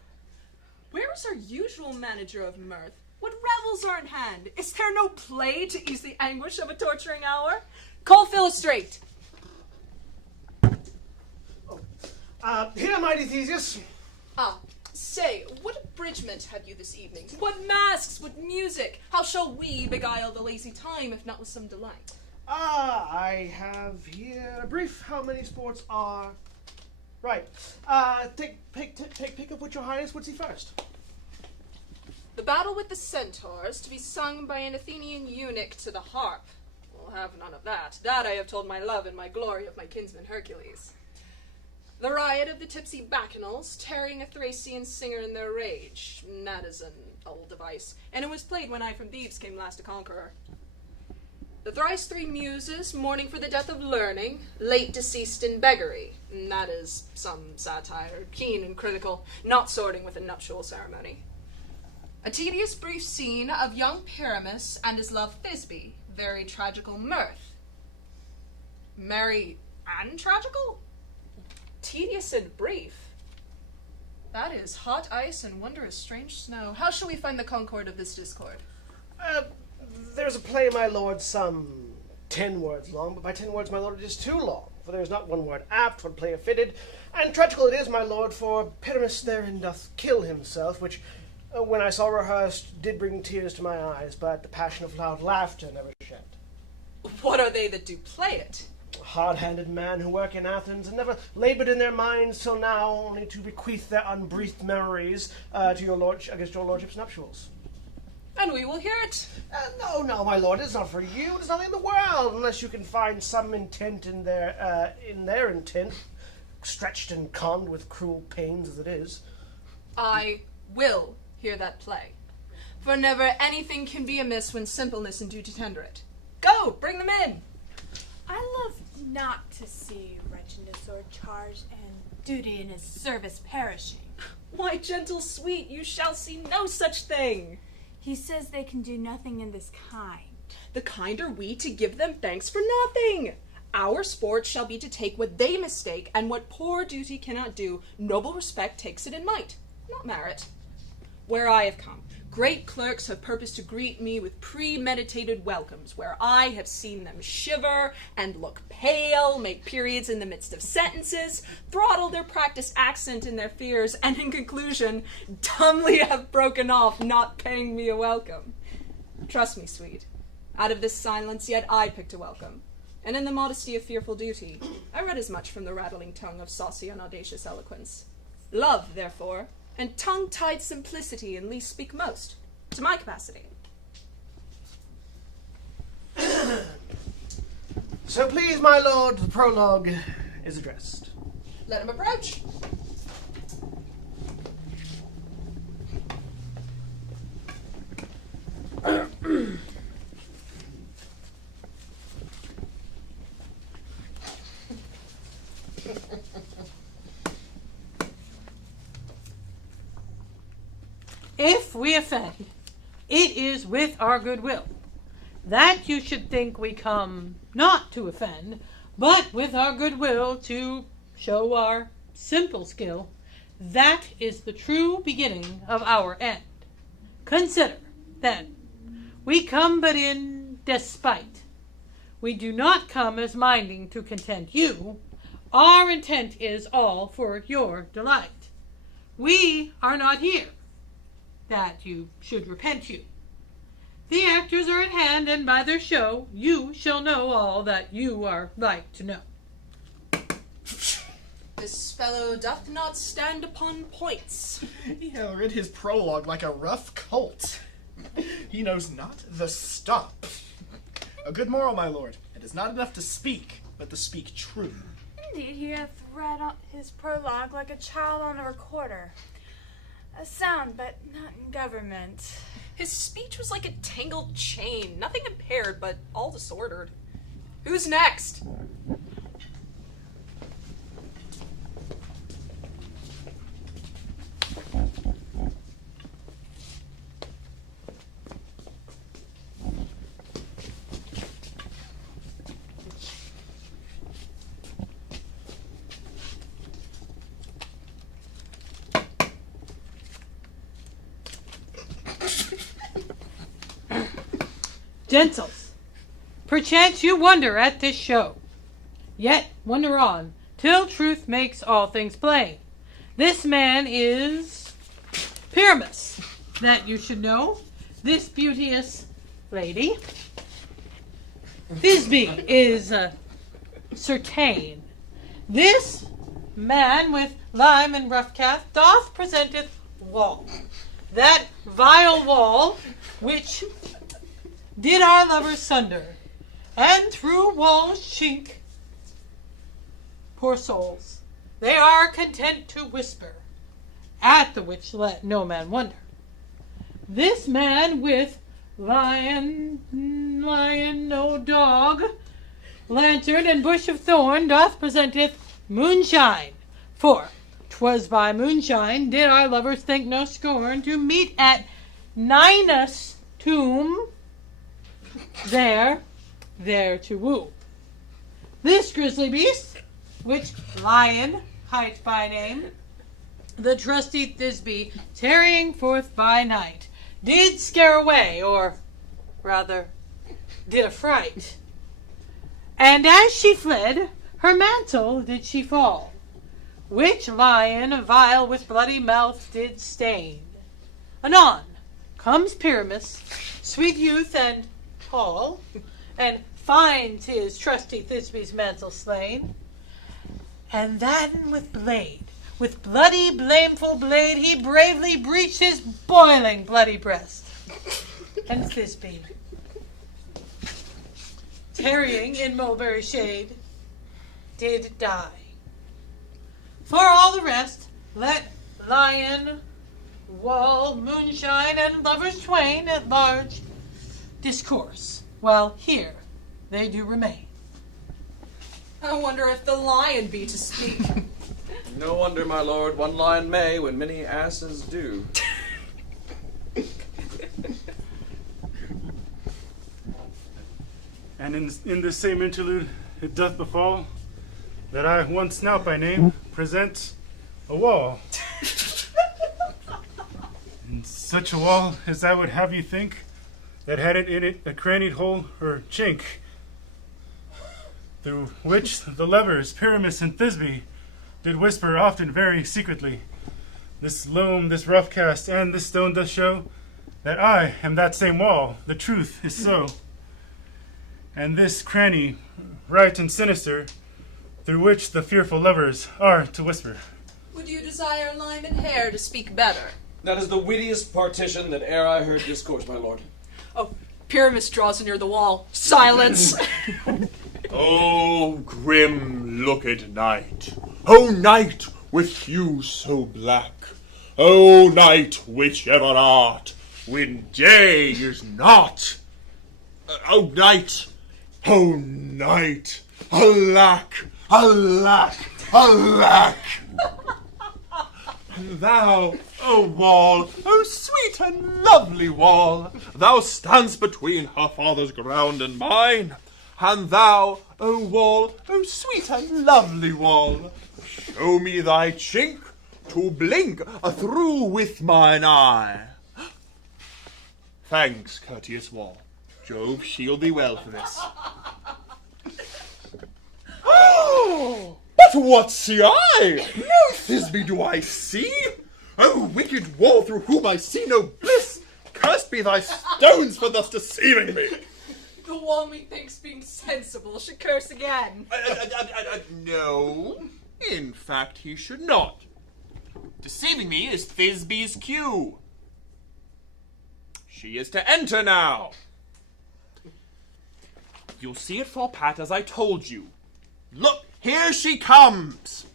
Where is our usual manager of mirth? What revels are in hand? Is there no play to ease the anguish of a torturing hour? Call Philostrate. Here, mighty Theseus. Say, what abridgment have you this evening? What masks, what music? How shall we beguile the lazy time, if not with some delight? I have here a brief how many sports are... Right. Pick up what your highness would see first. The battle with the centaurs, to be sung by an Athenian eunuch to the harp. We'll have none of that. That I have told my love and my glory of my kinsman Hercules. The riot of the tipsy bacchanals, tearing a Thracian singer in their rage. That is an old device, and it was played when I from Thebes came last a conqueror. The thrice 3 muses, mourning for the death of learning, late deceased in beggary. That is some satire, keen and critical, not sorting with a nuptial ceremony. A tedious brief scene of young Pyramus and his love Thisbe, very tragical mirth. Merry and tragical? Tedious and brief. That is hot ice and wondrous strange snow. How shall we find the concord of this discord? There's a play, my lord, some 10 words long, but by 10 words, my lord, it is too long, for there is not one word apt, one player fitted, and tragical it is, my lord, for Pyramus therein doth kill himself, which, when I saw rehearsed, did bring tears to my eyes, but the passion of loud laughter never shed. What are they that do play it? Hard-handed men who work in Athens and never labored in their minds till now, only to bequeath their unbreathed memories to your lordship, against your lordship's nuptials. And we will hear it. No, my lord, it's not for you. There's nothing in the world, unless you can find some intent in their intent, stretched and conned with cruel pains as it is. I will hear that play, for never anything can be amiss when simpleness and duty tender it. Go, bring them in. I love not to see wretchedness or charge and duty in his service perishing. Why, gentle sweet, you shall see no such thing. He says they can do nothing in this kind. The kind are we to give them thanks for nothing. Our sport shall be to take what they mistake, and what poor duty cannot do, noble respect takes it in might, not merit. Where I have come, great clerks have purposed to greet me with premeditated welcomes, where I have seen them shiver and look pale, make periods in the midst of sentences, throttle their practiced accent in their fears, and in conclusion, dumbly have broken off, not paying me a welcome. Trust me, sweet, out of this silence yet I picked a welcome, and in the modesty of fearful duty, I read as much from the rattling tongue of saucy and audacious eloquence. Love, therefore, and tongue-tied simplicity in least speak most, to my capacity. So please, my lord, the prologue is addressed. Let him approach. If we offend, it is with our good will. That you should think we come not to offend, but with our good will to show our simple skill. That is the true beginning of our end. Consider, then, we come but in despite. We do not come as minding to content you. Our intent is all for your delight. We are not here that you should repent you. The actors are at hand, and by their show you shall know all that you are like to know. This fellow doth not stand upon points. He hath read his prologue like a rough colt. He knows not the stop. A good moral, my lord. It is not enough to speak, but to speak true. Indeed, he hath read his prologue like a child on a recorder. A sound, but not in government. His speech was like a tangled chain, nothing impaired, but all disordered. Who's next? Gentles, perchance you wonder at this show. Yet wonder on, till truth makes all things plain. This man is Pyramus, that you should know. This beauteous lady, Thisbe, is certain. This man with lime and rough calf doth presenteth wall. That vile wall which did our lovers sunder, and through walls chink. Poor souls, they are content to whisper, at the which let no man wonder. This man with lion, no dog, lantern and bush of thorn doth presenteth moonshine. For 'twas by moonshine did our lovers think no scorn to meet at Ninus' tomb, there to woo. This grisly beast, which Lion hight by name, the trusty Thisbe, tarrying forth by night, did scare away, or rather, did affright. And as she fled, her mantle did she fall, which Lion vile with bloody mouth did stain. Anon comes Pyramus, sweet youth and tall, and finds his trusty Thisbe's mantle slain. And then with bloody blameful blade, he bravely breached his boiling bloody breast. And Thisbe, tarrying in mulberry shade, did die. For all the rest, let lion, wall, moonshine, and lovers twain at large discourse, while here they do remain. I wonder if the lion be to speak. No wonder, my lord, one lion may when many asses do. And in this same interlude, it doth befall that I, one Snout by name, present a wall. And such a wall as I would have you think that had it in it a crannied hole or chink, through which the lovers, Pyramus and Thisbe, did whisper often very secretly. This loam, this rough cast, and this stone doth show that I am that same wall, the truth is so. And this cranny, right and sinister, through which the fearful lovers are to whisper. Would you desire lime and hair to speak better? That is the wittiest partition that e'er I heard discourse, my lord. Oh, Pyramus draws near the wall. Silence! Oh, grim-looked night! Oh, night with hue so black! Oh, night whichever art, when day is not! Oh, night! Oh, night! Alack! Alack! Alack! And thou, O wall, O sweet and lovely wall, thou standst between her father's ground and mine. And thou, O wall, O sweet and lovely wall, show me thy chink to blink through with mine eye. Thanks, courteous wall. Jove shield thee well for this. Oh, but what see I? No Thisbe do I see. O wicked wall through whom I see no bliss, cursed be thy stones for thus deceiving me. The wall methinks being sensible should curse again. No, in fact he should not. Deceiving me is Thisbe's cue. She is to enter now. You'll see it fall pat as I told you. Look! Here she comes.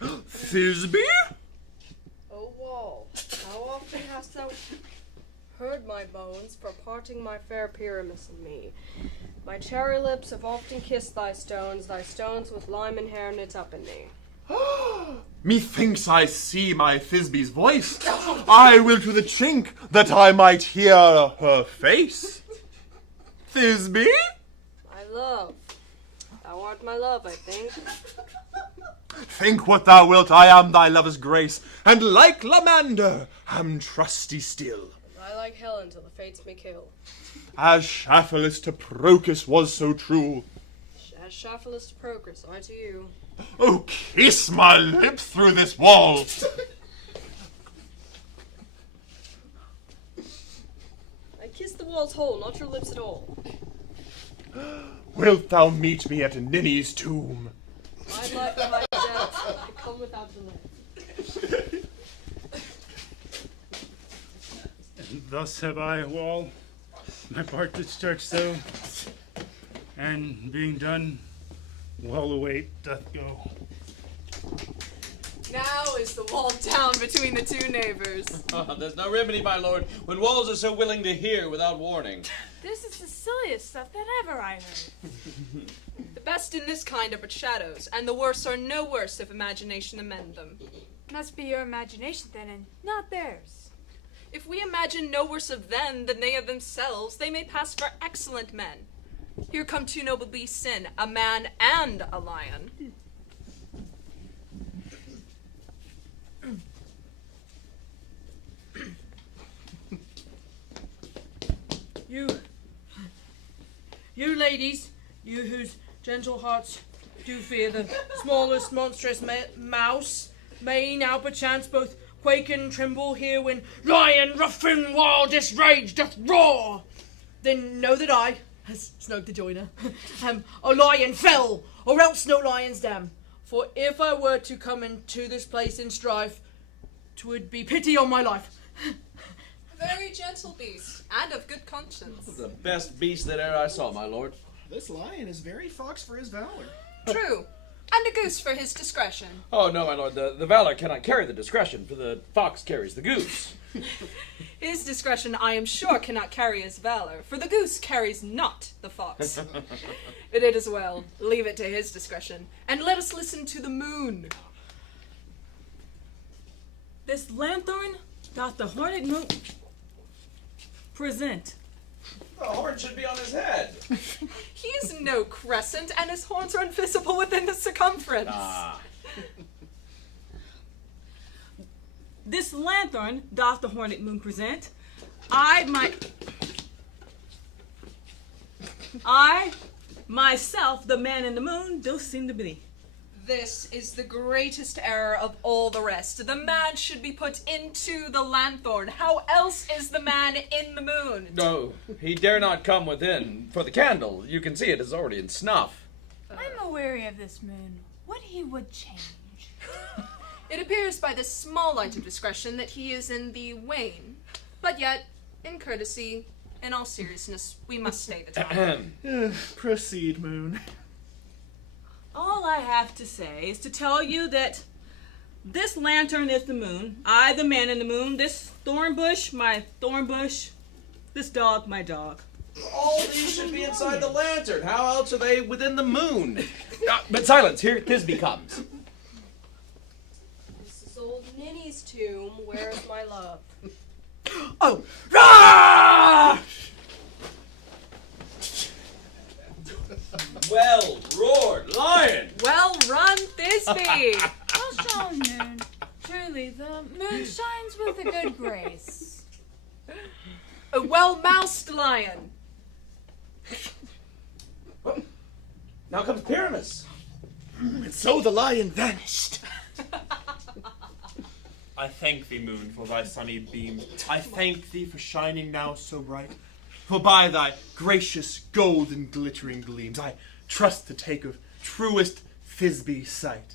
Thisbe? O wall, how often hast thou heard my bones for parting my fair Pyramus and me? My cherry lips have often kissed thy stones with lime and hair knit up in thee. Methinks I see my Thisbe's voice. I will to the chink that I might hear her face. Thisbe? My love. Thou art my love, I think. Think what thou wilt, I am thy lover's grace, and like Lysander, am trusty still. I like Helen till the fates me kill. As Shaphelus to Procus was so true. As Shaphelus to Procus, I to you. Oh, kiss my lips through this wall. I kiss the wall's hole, not your lips at all. Wilt thou meet me at Ninny's tomb? I'd like to hide death. I come without delay. And thus have I, Wall, my part discharged so, and being done, Wall await doth go. Now is the wall down between the two neighbors. There's no remedy, my lord, when walls are so willing to hear without warning. This is the silliest stuff that ever I heard. The best in this kind are but shadows, and the worst are no worse if imagination amend them. Must be your imagination then, and not theirs. If we imagine no worse of them than they of themselves, they may pass for excellent men. Here come two noble beasts in, a man and a lion. You ladies, you whose gentle hearts do fear the smallest monstrous mouse, may now perchance both quake and tremble here when lion, ruffian, wildest rage doth roar. Then know that I, as Snug the joiner, am a lion fell, or else no lion's dam. For if I were to come into this place in strife, 'twould be pity on my life. Very gentle beast, and of good conscience. The best beast that e'er I saw, my lord. This lion is very fox for his valor. True, and a goose for his discretion. Oh, no, my lord, the valor cannot carry the discretion, for the fox carries the goose. His discretion, I am sure, cannot carry his valor, for the goose carries not the fox. But it is well. Leave it to his discretion, and let us listen to the moon. This lanthorn doth the hornet moon present. The horn should be on his head. He is no crescent, and his horns are invisible within the circumference. Ah. This lanthorn doth the hornet moon present. I myself, the man in the moon, do seem to be. This is the greatest error of all the rest. The man should be put into the lanthorn. How else is the man in the moon? No, he dare not come within. For the candle, you can see it is already in snuff. I'm aweary of this moon. What he would change. It appears by this small light of discretion that he is in the wane. But yet, in courtesy, in all seriousness, we must stay the time. Proceed, Moon. All I have to say is to tell you that this lantern is the moon, I the man in the moon, this thorn bush, my thorn bush, this dog, my dog. All these should be inside the lantern. How else are they within the moon? But silence, here Thisbe comes. This is old Ninny's tomb. Where is my love? Oh! Ah! Well roared, lion! Well run, Thisbe! Well shown, Moon. Truly, the moon shines with a good grace. A well-moused lion. Now comes Pyramus. And so the lion vanished. I thank thee, moon, for thy sunny beams. I thank thee for shining now so bright. For by thy gracious golden glittering gleams I trust to take of truest Thisbe sight.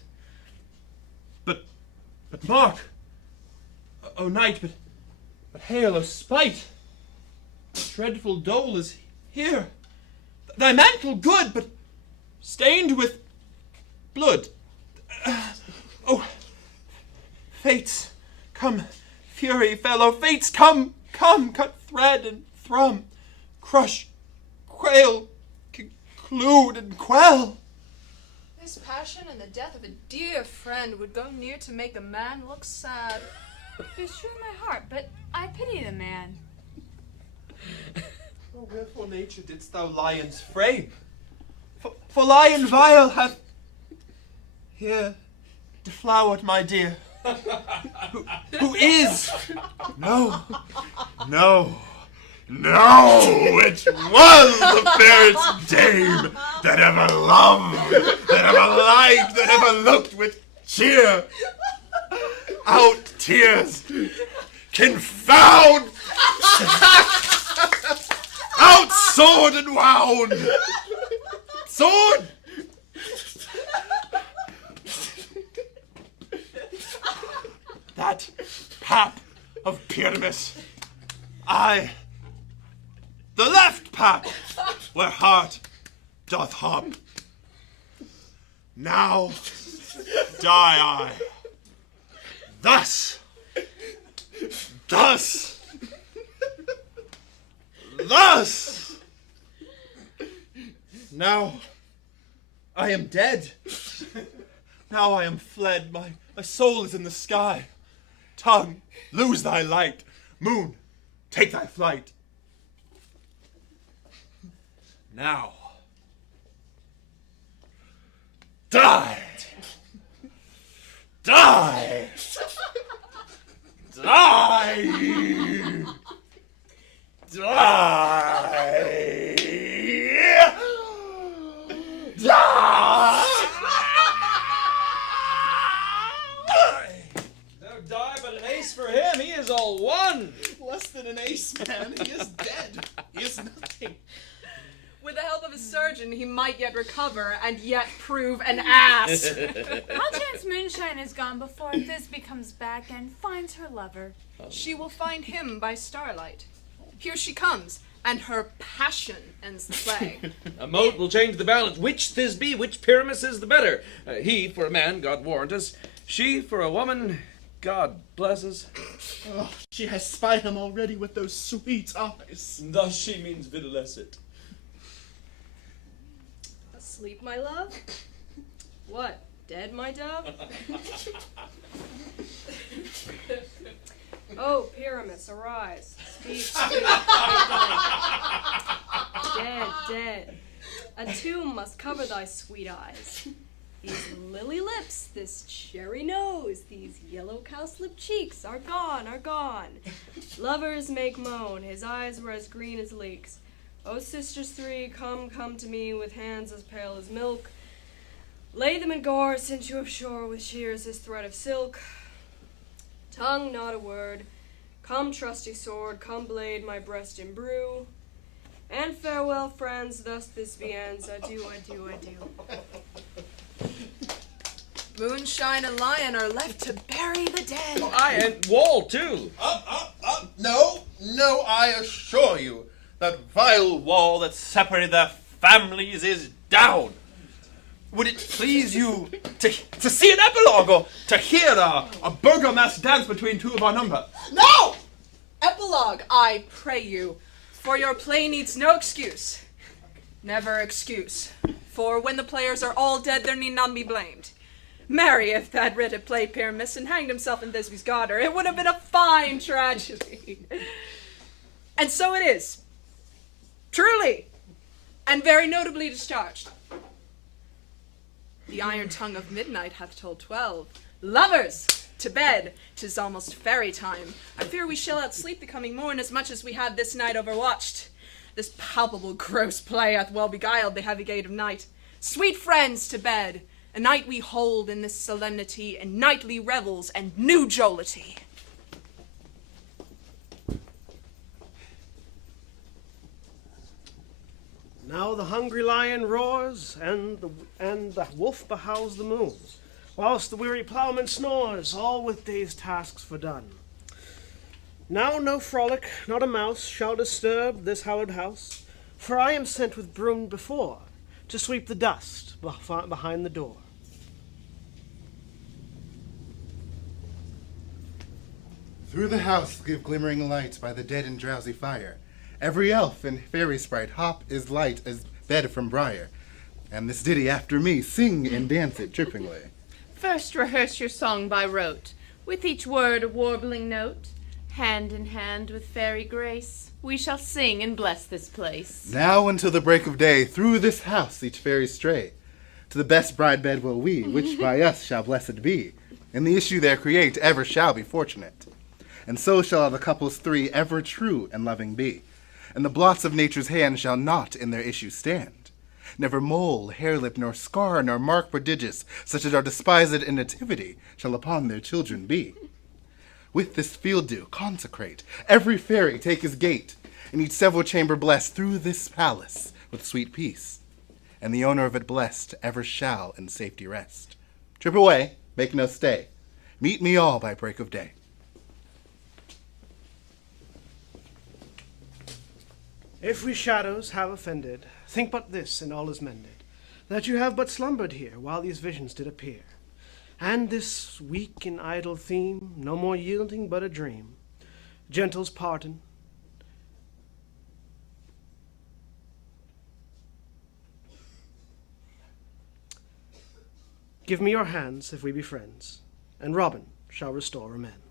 But mark, O night, but hail, O spite! dreadful dole is here. Thy mantle good, but stained with blood. Oh, fates, come, fury, fellow, fates, come, cut thread and thrum, crush, quail, conclude and quell. This passion and the death of a dear friend would go near to make a man look sad. It's true in my heart, but I pity the man. Oh, wherefore, nature, didst thou lions frame? For lion vile hath here deflowered my dear. Who is? No, it was the fairest dame that ever loved, that ever liked, that ever looked with cheer. Out tears, confound, out sword and wound, sword. That pap of Pyramus, I, the left pap, where heart doth hop. Now die I. Thus. Now I am dead. Now I am fled. My soul is in the sky. Tongue, lose thy light. Moon, take thy flight. Now, die. Die. Die. Die. Die. No die but an ace for him. He is all one. Less than an ace, man. He is dead. He is nothing. With the help of a surgeon, he might yet recover and yet prove an ass. I'll chance Moonshine is gone before Thisbe comes back and finds her lover. She will find him by starlight. Here she comes, and her passion ends the play. A Mote will change the balance. Which Thisbe, which Pyramus is the better? He for a man, God warrant us. She for a woman, God bless us. Oh, she has spied him already with those sweet eyes. Thus she means videlicet. Asleep, my love? What, dead, my dove? Oh, Pyramus, arise. Speak. Dead. A tomb must cover thy sweet eyes. These lily lips, this cherry nose, these yellow cowslip cheeks are gone. Lovers make moan, his eyes were as green as leeks. O sisters three, come to me with hands as pale as milk. Lay them in gore, since you have shore with shears as thread of silk. Tongue, not a word. Come, trusty sword, come blade my breast imbrue. And farewell, friends, thus this ends. Adieu. Moonshine and Lion are left to bury the dead. Oh, aye, and Wall, too. No, I assure you, that vile wall that separated their families is down. Would it please you to see an epilogue, or to hear a burgomass dance between two of our number? No! Epilogue, I pray you, for your play needs no excuse. Never excuse. For when the players are all dead, there need none be blamed. Marry, if that writ had played Pyramus and hanged himself in Thisbe's garter, it would have been a fine tragedy. And so it is. Truly. And very notably discharged. The iron tongue of midnight hath told 12. Lovers, to bed, 'tis almost fairy time. I fear we shall outsleep the coming morn as much as we have this night overwatched. This palpable gross play hath well beguiled the heavy gate of night. Sweet friends, to bed. A night we hold in this solemnity, and nightly revels and new jollity. Now the hungry lion roars, and the wolf behowls the moon, whilst the weary ploughman snores, all with day's tasks fordone. Now no frolic, not a mouse, shall disturb this hallowed house, for I am sent with broom before, to sweep the dust behind the door. Through the house give glimmering light by the dead and drowsy fire. Every elf and fairy sprite hop as light as bed from briar. And this ditty after me, sing and dance it trippingly. First rehearse your song by rote, with each word a warbling note. Hand in hand with fairy grace, we shall sing and bless this place. Now until the break of day, through this house each fairy stray. To the best bride bed will we, which by us shall blessed be. And the issue there create ever shall be fortunate. And so shall all the couples three ever true and loving be. And the blots of nature's hand shall not in their issue stand. Never mole, hairlip, nor scar, nor mark prodigious, such as are despised in nativity, shall upon their children be. With this field dew consecrate, every fairy take his gate, and each several chamber blessed through this palace with sweet peace. And the owner of it blessed ever shall in safety rest. Trip away, make no stay. Meet me all by break of day. If we shadows have offended, think but this, and all is mended, that you have but slumbered here while these visions did appear. And this weak and idle theme, no more yielding but a dream. Gentles pardon. Give me your hands if we be friends, and Robin shall restore amends.